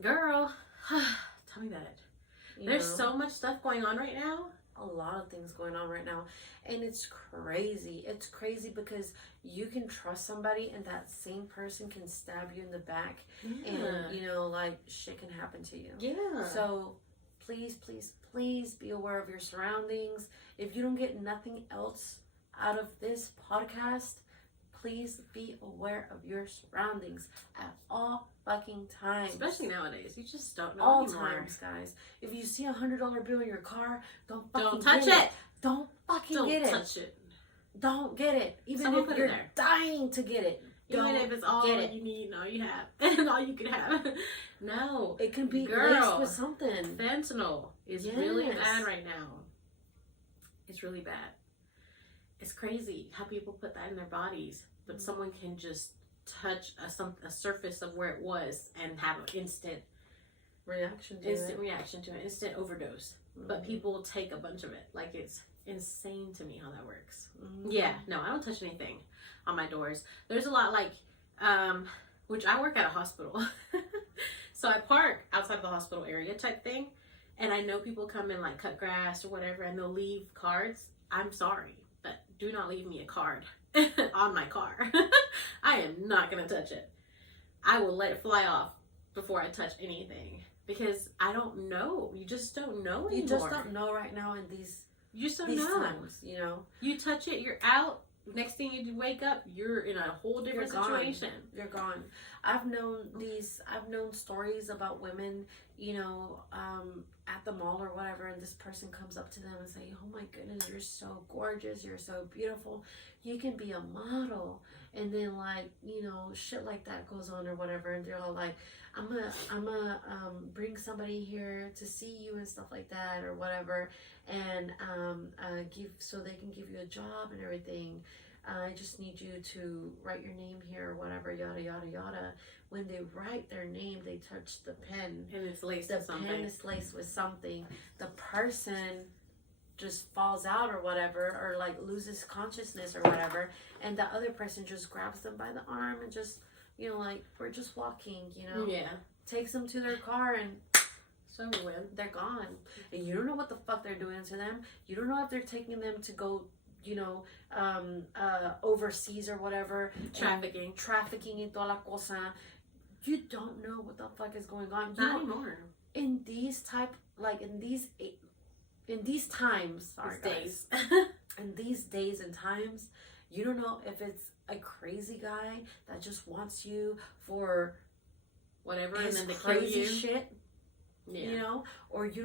Girl, tell me about it. There's so much stuff going on right now. A lot of things going on right now. And it's crazy. It's crazy because you can trust somebody and that same person can stab you in the back. And, you know, like, shit can happen to you. Yeah. So, please be aware of your surroundings. If you don't get nothing else out of this podcast, please be aware of your surroundings at all fucking times. Especially nowadays. You just don't know all anymore. Times, guys. If you see $100 bill in your car, don't touch it. Don't fucking get it. Don't touch it. Don't get it. Even Someone if you're dying to get it. Even if it's all you need and all you have. And all you can have. No. It can be laced with something. Fentanyl is really bad right now. It's really bad. It's crazy how people put that in their bodies, but someone can just touch a surface of where it was and have an instant reaction to it, instant overdose. But people take a bunch of it. Like, it's insane to me how that works. Yeah, no, I don't touch anything on my doors. There's a lot like, which I work at a hospital. So I park outside of the hospital area type thing. and I know people come and like cut grass or whatever, and they'll leave cards. I'm sorry, but do not leave me a card on my car. I am not gonna touch it. I will let it fly off before I touch anything, because I don't know. You just don't know anymore. You just don't know right now in these times, you know. You touch it, you're out. Next thing you wake up, you're in a whole different situation. You're gone. I've known stories about women, you know, at the mall or whatever, and this person comes up to them and say, "Oh my goodness, you're so gorgeous, you're so beautiful, you can be a model." And then, like, you know, shit like that goes on or whatever, and they're all like, I'm gonna bring somebody here to see you and stuff like that or whatever, and so they can give you a job and everything. I just need you to write your name here or whatever, yada yada yada. When they write their name, they touch the pen, and it's laced the with something. pen is laced with something. The person just falls out or whatever, or like loses consciousness or whatever, and the other person just grabs them by the arm and just, you know, like, we're just walking, you know, takes them to their car, and so they're gone. And you don't know what the fuck they're doing to them. You don't know if they're taking them to go, you know, overseas or whatever, trafficking in toda la cosa. You don't know what the fuck is going on. Not anymore. In these times, days. In these days and times, you don't know if it's a crazy guy that just wants you for whatever, his and then they crazy kill you. shit. Yeah. You know, or you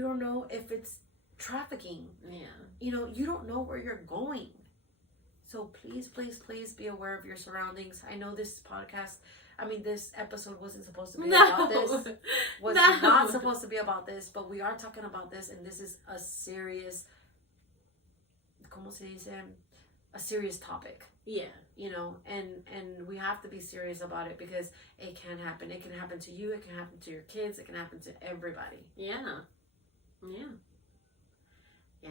don't know if it's trafficking. Yeah. You know, you don't know where you're going. So please, please, please be aware of your surroundings. I know this episode wasn't supposed to be about this. Not supposed to be about this, but we are talking about this, and this is a serious, ¿cómo se dice? A serious topic. Yeah. You know, and we have to be serious about it, because it can happen. It can happen to you. It can happen to your kids. It can happen to everybody. Yeah. Yeah. Yeah.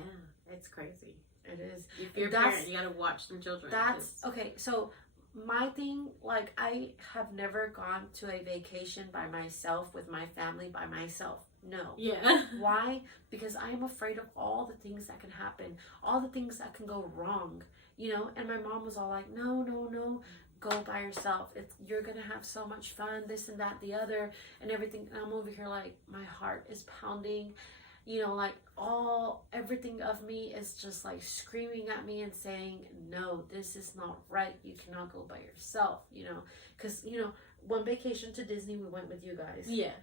It's crazy. It is. If you're a parent, you gotta watch them children. Okay, so my thing, like, I have never gone to a vacation by myself with my family by myself. No. Yeah. Why? Because I'm afraid of all the things that can happen, all the things that can go wrong, you know? And my mom was all like, no, go by yourself. You're gonna have so much fun, this and that, the other, and everything. And I'm over here like, my heart is pounding, you know, like everything of me is just like screaming at me and saying, no, this is not right. You cannot go by yourself, you know? Because, you know, one vacation to Disney, we went with you guys. Yeah.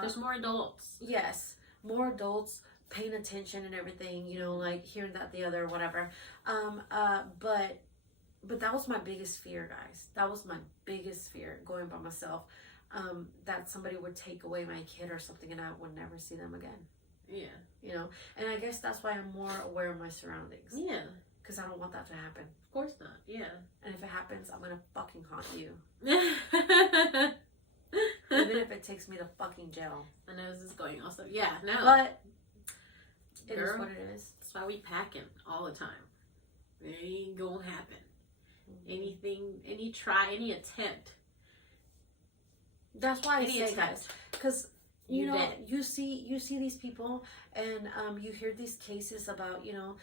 There's more adults. Yes, more adults paying attention and everything, you know, like hearing that, the other, whatever. But that was my biggest fear, guys. That was my biggest fear, going by myself. That somebody would take away my kid or something, and I would never see them again. Yeah. You know, and I guess that's why I'm more aware of my surroundings. Yeah. Because I don't want that to happen. Of course not. Yeah. And if it happens, I'm gonna fucking haunt you. Even if it takes me to fucking jail. I know this is going also. Yeah, no. But it Girl, is what it is. That's why we packing all the time. It ain't gonna happen. Anything, any attempt. That's why I say, guys, because you know, you see these people, and you hear these cases about, you know,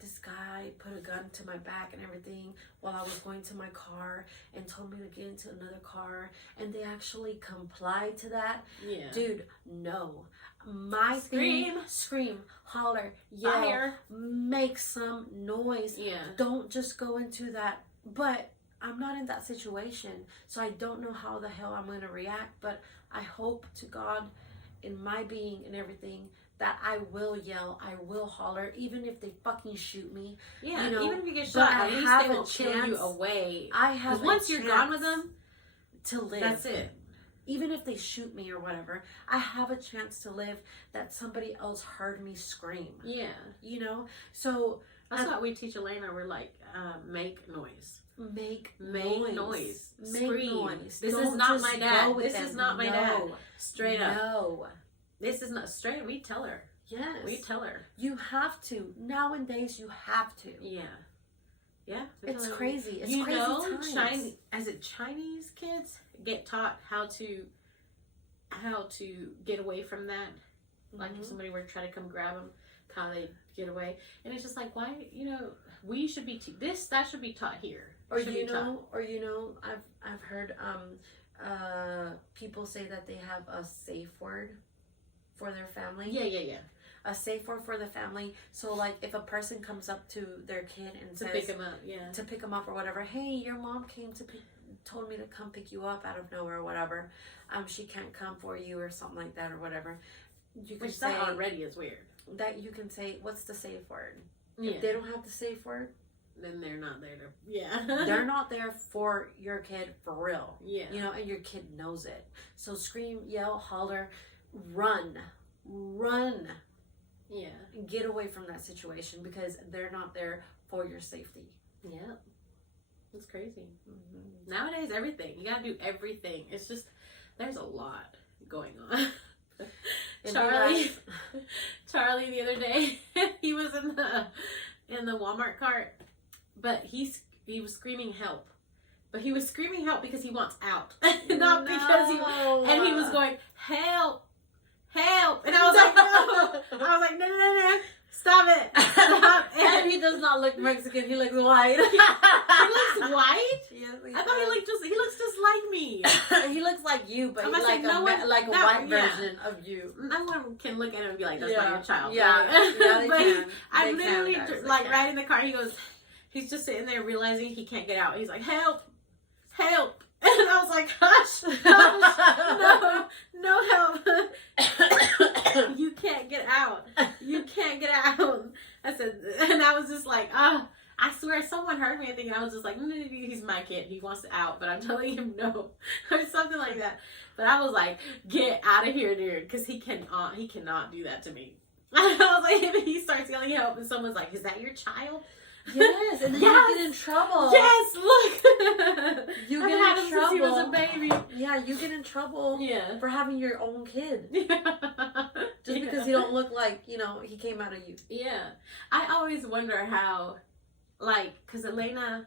this guy put a gun to my back and everything while I was going to my car and told me to get into another car, and they actually complied to that. Yeah. Dude, no. My thing, scream, holler, yell, fire, make some noise. Yeah. Don't just go into that. But I'm not in that situation, so I don't know how the hell I'm going to react, but I hope to God, in my being and everything, that I will yell, I will holler, even if they fucking shoot me. Yeah, you know, even if you get shot, at least they will kill you away. I have because once you're gone with them, to live. That's it. Even if they shoot me or whatever, I have a chance to live, that somebody else heard me scream. Yeah. You know? So that's what we teach Elena. We're like, make noise. Make noise. Make Scream. noise. This is not my dad. This is not my dad. Straight up. No. This is not straight. We tell her. Yes. We tell her. You have to. Nowadays, you have to. Yeah. Yeah. It's crazy. It's you crazy know, times. Chinese kids get taught how to how to get away from that. Like if somebody were to try to come grab them, how they get away. And it's just like, why, we should be, that should be taught here. Or I've heard people say that they have a safe word for their family. Yeah. A safe word for the family. So like if a person comes up to their kid and says, pick them up, yeah. To pick them up or whatever, hey, your mom told me to come pick you up out of nowhere or whatever. She can't come for you or something like that or whatever. You can say that already is weird. That you can say, what's the safe word? Yeah. If they don't have the safe word, then they're not there to, they're not there for your kid for real. Yeah. And your kid knows it. So scream, yell, holler, run. Yeah. Get away from that situation because they're not there for your safety. Yeah. It's crazy. Mm-hmm. Nowadays, everything. You gotta do everything. It's just, there's a lot going on. Charlie the other day, he was in the Walmart cart, but he was screaming help. But he was screaming help because he wants out. Not because and he was going, help. And I was like, no. I was like, no. Stop it. Stop it. And he does not look Mexican. He looks white. He looks white? Yes, I thought he looks just like me. He looks like you, but he's like a white version of you. No one can look at him and be like, that's not your child. Yeah, they but can. I'm literally right in the car. He's just sitting there realizing he can't get out. He's like, help. And I was like, hush, no help. You can't get out. I said, and I was just like, I swear someone heard me thinking, I was just like, he's my kid. He wants out, but I'm telling him no. Or something like that. But I was like, get out of here, dude. Because he cannot do that to me. I was like, if he starts yelling help and someone's like, is that your child? Yes, and then you get in trouble. Yes, look. You get in trouble. Since he was a baby. Yeah, you get in trouble for having your own kid. Just Yeah. because he don't look like, he came out of you. Yeah. I always wonder how, because Elena,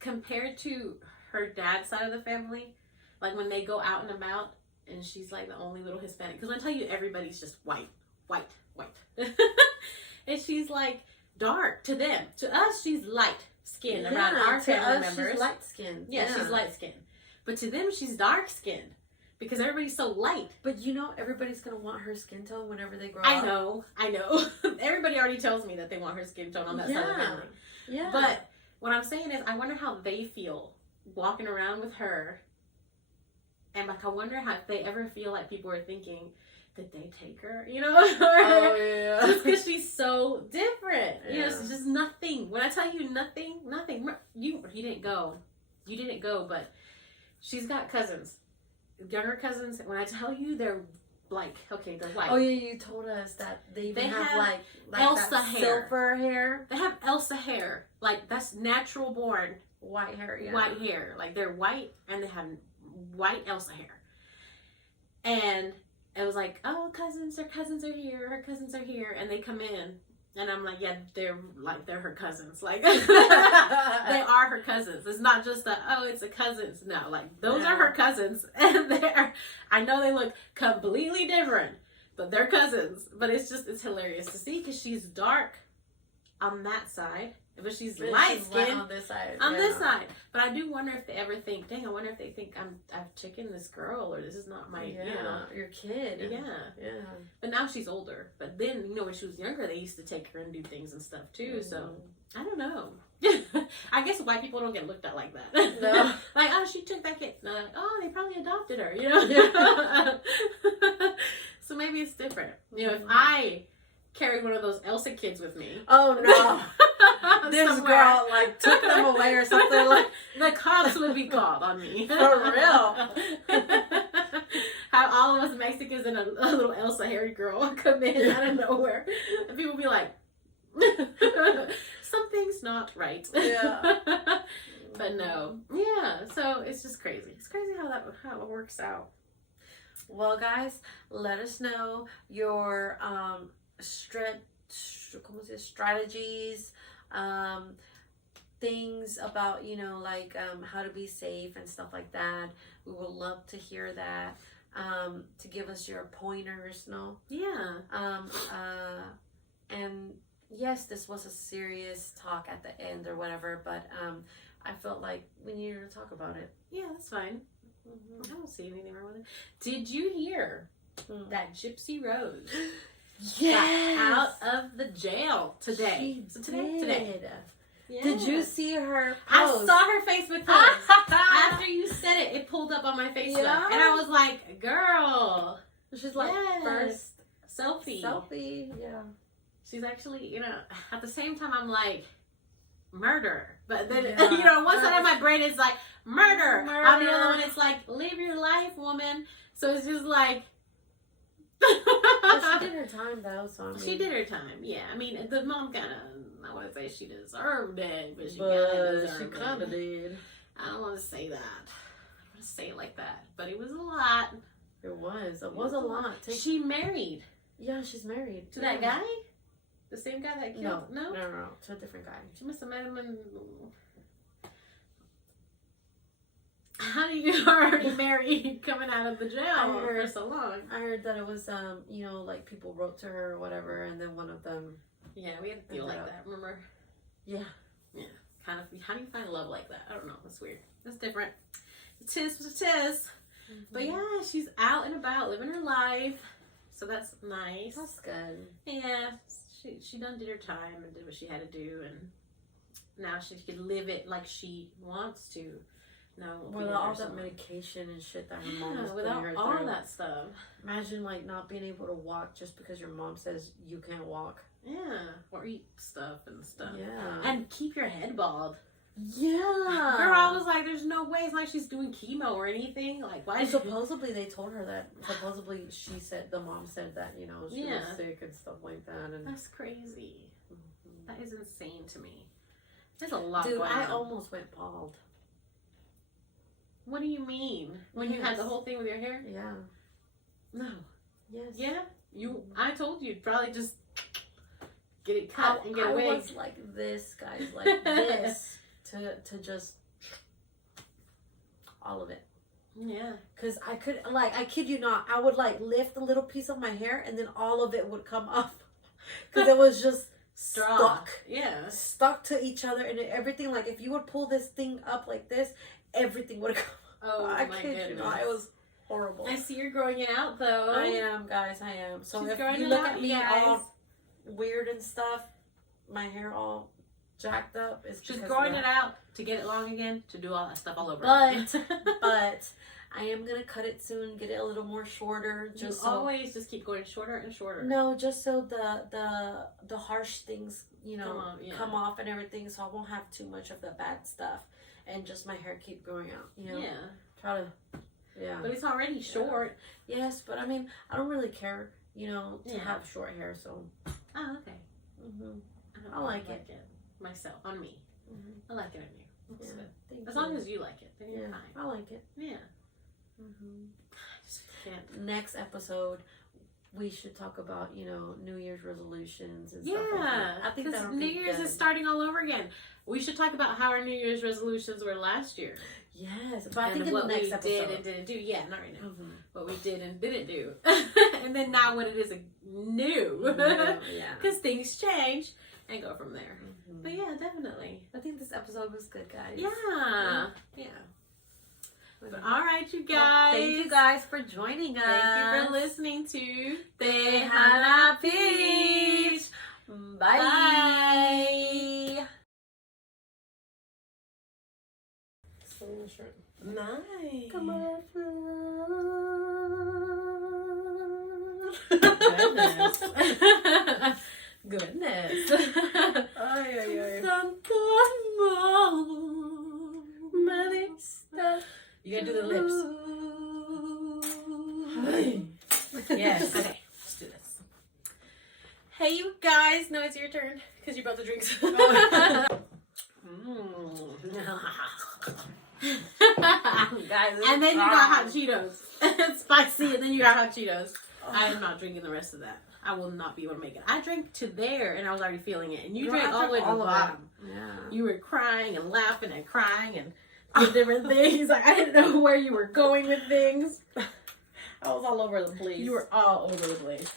compared to her dad's side of the family, when they go out and about, and she's the only little Hispanic, because I tell you, everybody's just white. And she's dark to them. To us, she's light skinned around our family members. She's light skinned. Yeah, she's light skinned. But to them, she's dark skinned because everybody's so light. But everybody's gonna want her skin tone whenever they grow up. I know. Everybody already tells me that they want her skin tone on that side of the family. Yeah. But what I'm saying is, I wonder how they feel walking around with her, and I wonder if they ever feel like people are thinking, did they take her? Oh, yeah. Just because she's so different. Yeah. It's just nothing. When I tell you nothing. You didn't go, but she's got cousins. Younger cousins. When I tell you, they're they're white. Oh, yeah, you told us that they have Elsa that hair. silver hair. They have Elsa hair. That's natural born. White hair, yeah. White hair. They're white, and they have white Elsa hair. And it was her cousins are here, and they come in, and I'm like, yeah, they're her cousins, they are her cousins. It's not just that, it's the cousins. No, those are her cousins, and I know they look completely different, but they're cousins. But it's hilarious to see because she's dark on that side, but she's light skinned on this side. This side. But I do wonder if they ever think, dang, I wonder if they think I've taken this girl, or this is not my, your kid. Yeah. But now she's older. But then, when she was younger, they used to take her and do things and stuff too. Mm-hmm. So I don't know. I guess white people don't get looked at like that. No. She took that kid. No, they probably adopted her. So maybe it's different. If I carried one of those Elsa kids with me. Oh no. This girl took them away or something. The cops would be called on me. For real. How all of us Mexicans and a little Elsa hairy girl come in out of nowhere. And people be like, something's not right. Yeah. But no. Yeah. So it's just crazy. It's crazy how it works out. Well, guys, let us know your strategies, things about how to be safe and stuff like that. We would love to hear that. to give us your pointers, no? Yeah. And yes, this was a serious talk at the end or whatever, but I felt like we needed to talk about it. Yeah, that's fine. Mm-hmm. I don't see anything wrong with it. Did you hear that Gypsy Rose got out of the jail today? Today. Yeah. Did you see her I post? saw her Facebook post. After you said it, it pulled up on my Facebook. Yeah. And I was like, girl. She's like, Yes. first Selfie. yeah. She's actually, you know, at the same time, I'm like, murder. But then, Yeah. you know, one side of my brain is like, murder. Murder. On the other one, it's like, live your life, woman. So it's just like. But she did her time, though, so I mean. She did her time, yeah. I mean, the mom kind of, I want to say she deserved it, but she kind of did. I don't want to say that. I want to say it like that. But it was a lot. It was a lot. She married. Yeah, she's married. To that guy? The same guy that killed? No? No. To a different guy. She must have met him in... How do you already married coming out of the jail for so long? I heard that it was, you know, like people wrote to her or whatever, and then one of them... Yeah, we had a deal like that, remember? Yeah. Yeah. Kind of, how do you find love like that? I don't know. It's weird. It's different. It is what it is. Mm-hmm. But yeah, she's out and about living her life. So that's nice. That's good. Yeah. She done did her time and did what she had to do, and now she can live it like she wants to. No, without all that medication and shit that her mom was without putting her all through. that stuff. Imagine like not being able to walk just because your mom says you can't walk. Yeah, or eat stuff and stuff. Yeah, and keep your head bald. Yeah, girl, I was like, there's no way. It's like she's doing chemo or anything. Like, why? And supposedly they told her that. Supposedly she said, the mom said that, you know, she was sick and stuff like that. And that's crazy. Mm-hmm. That is insane to me. There's a lot. Dude, I almost went bald. What do you mean? When you had the whole thing with your hair? Yeah. No. Yes. Yeah. I told you probably just get it cut and get a wig. I was like this, guys, like this, to just all of it. Yeah. Cause I could, like, I kid you not, I would like lift a little piece of my hair and then all of it would come off, cause it was just stuck. Yeah. Stuck to each other, and everything. Like if you would pull this thing up like this, everything would come. Oh I my kid goodness. you not, it was horrible. I see you're growing it out though. I am, guys. I am. So She's if growing you it look out, at me guys. all weird and stuff, my hair all jacked up, it's She's because growing it out to get it long again, to do all that stuff all over. But I am gonna cut it soon, get it a little more shorter. Just you always just keep going shorter and shorter. No, just so the harsh things, you know, come yeah. off and everything, so I won't have too much of the bad stuff, and just my hair keep growing out. You know, try to, But it's already short. Yes, but I mean, I don't really care, you know, to have short hair. So. Oh, okay. I like it myself on me. I like it on you. Looks good. As long as you like it, then you're fine. I like it. Yeah. I just can't. Next episode, we should talk about, you know, New Year's resolutions and stuff like that. I think that New Year's is starting all over again. We should talk about how our New Year's resolutions were last year. Yes, but I think in what the next we episode. did and didn't do. Yeah, not right now. What we did and didn't do. And then now what it is new. Because things change and go from there. But yeah, definitely. I think this episode was good, guys. Yeah. But all right, you guys. Thank you guys for joining us. Thank you for listening to Tejana Peach. Bye. Bye. Nice. Come on. Goodness. Ay, ay, ay. Tanto amor. You gotta do the lips. Yes. Okay, let's do this. Hey, you guys. No, it's your turn because you brought the drinks. Guys, and then you got hot Cheetos. It's spicy, and then you got hot Cheetos. I am not drinking the rest of that. I will not be able to make it. I drank to there, and I was already feeling it. And you drank all the way to the bottom. Yeah. You were crying and laughing and crying and different things. Like, I didn't know where you were going with things. I was all over the place. You were all over the place.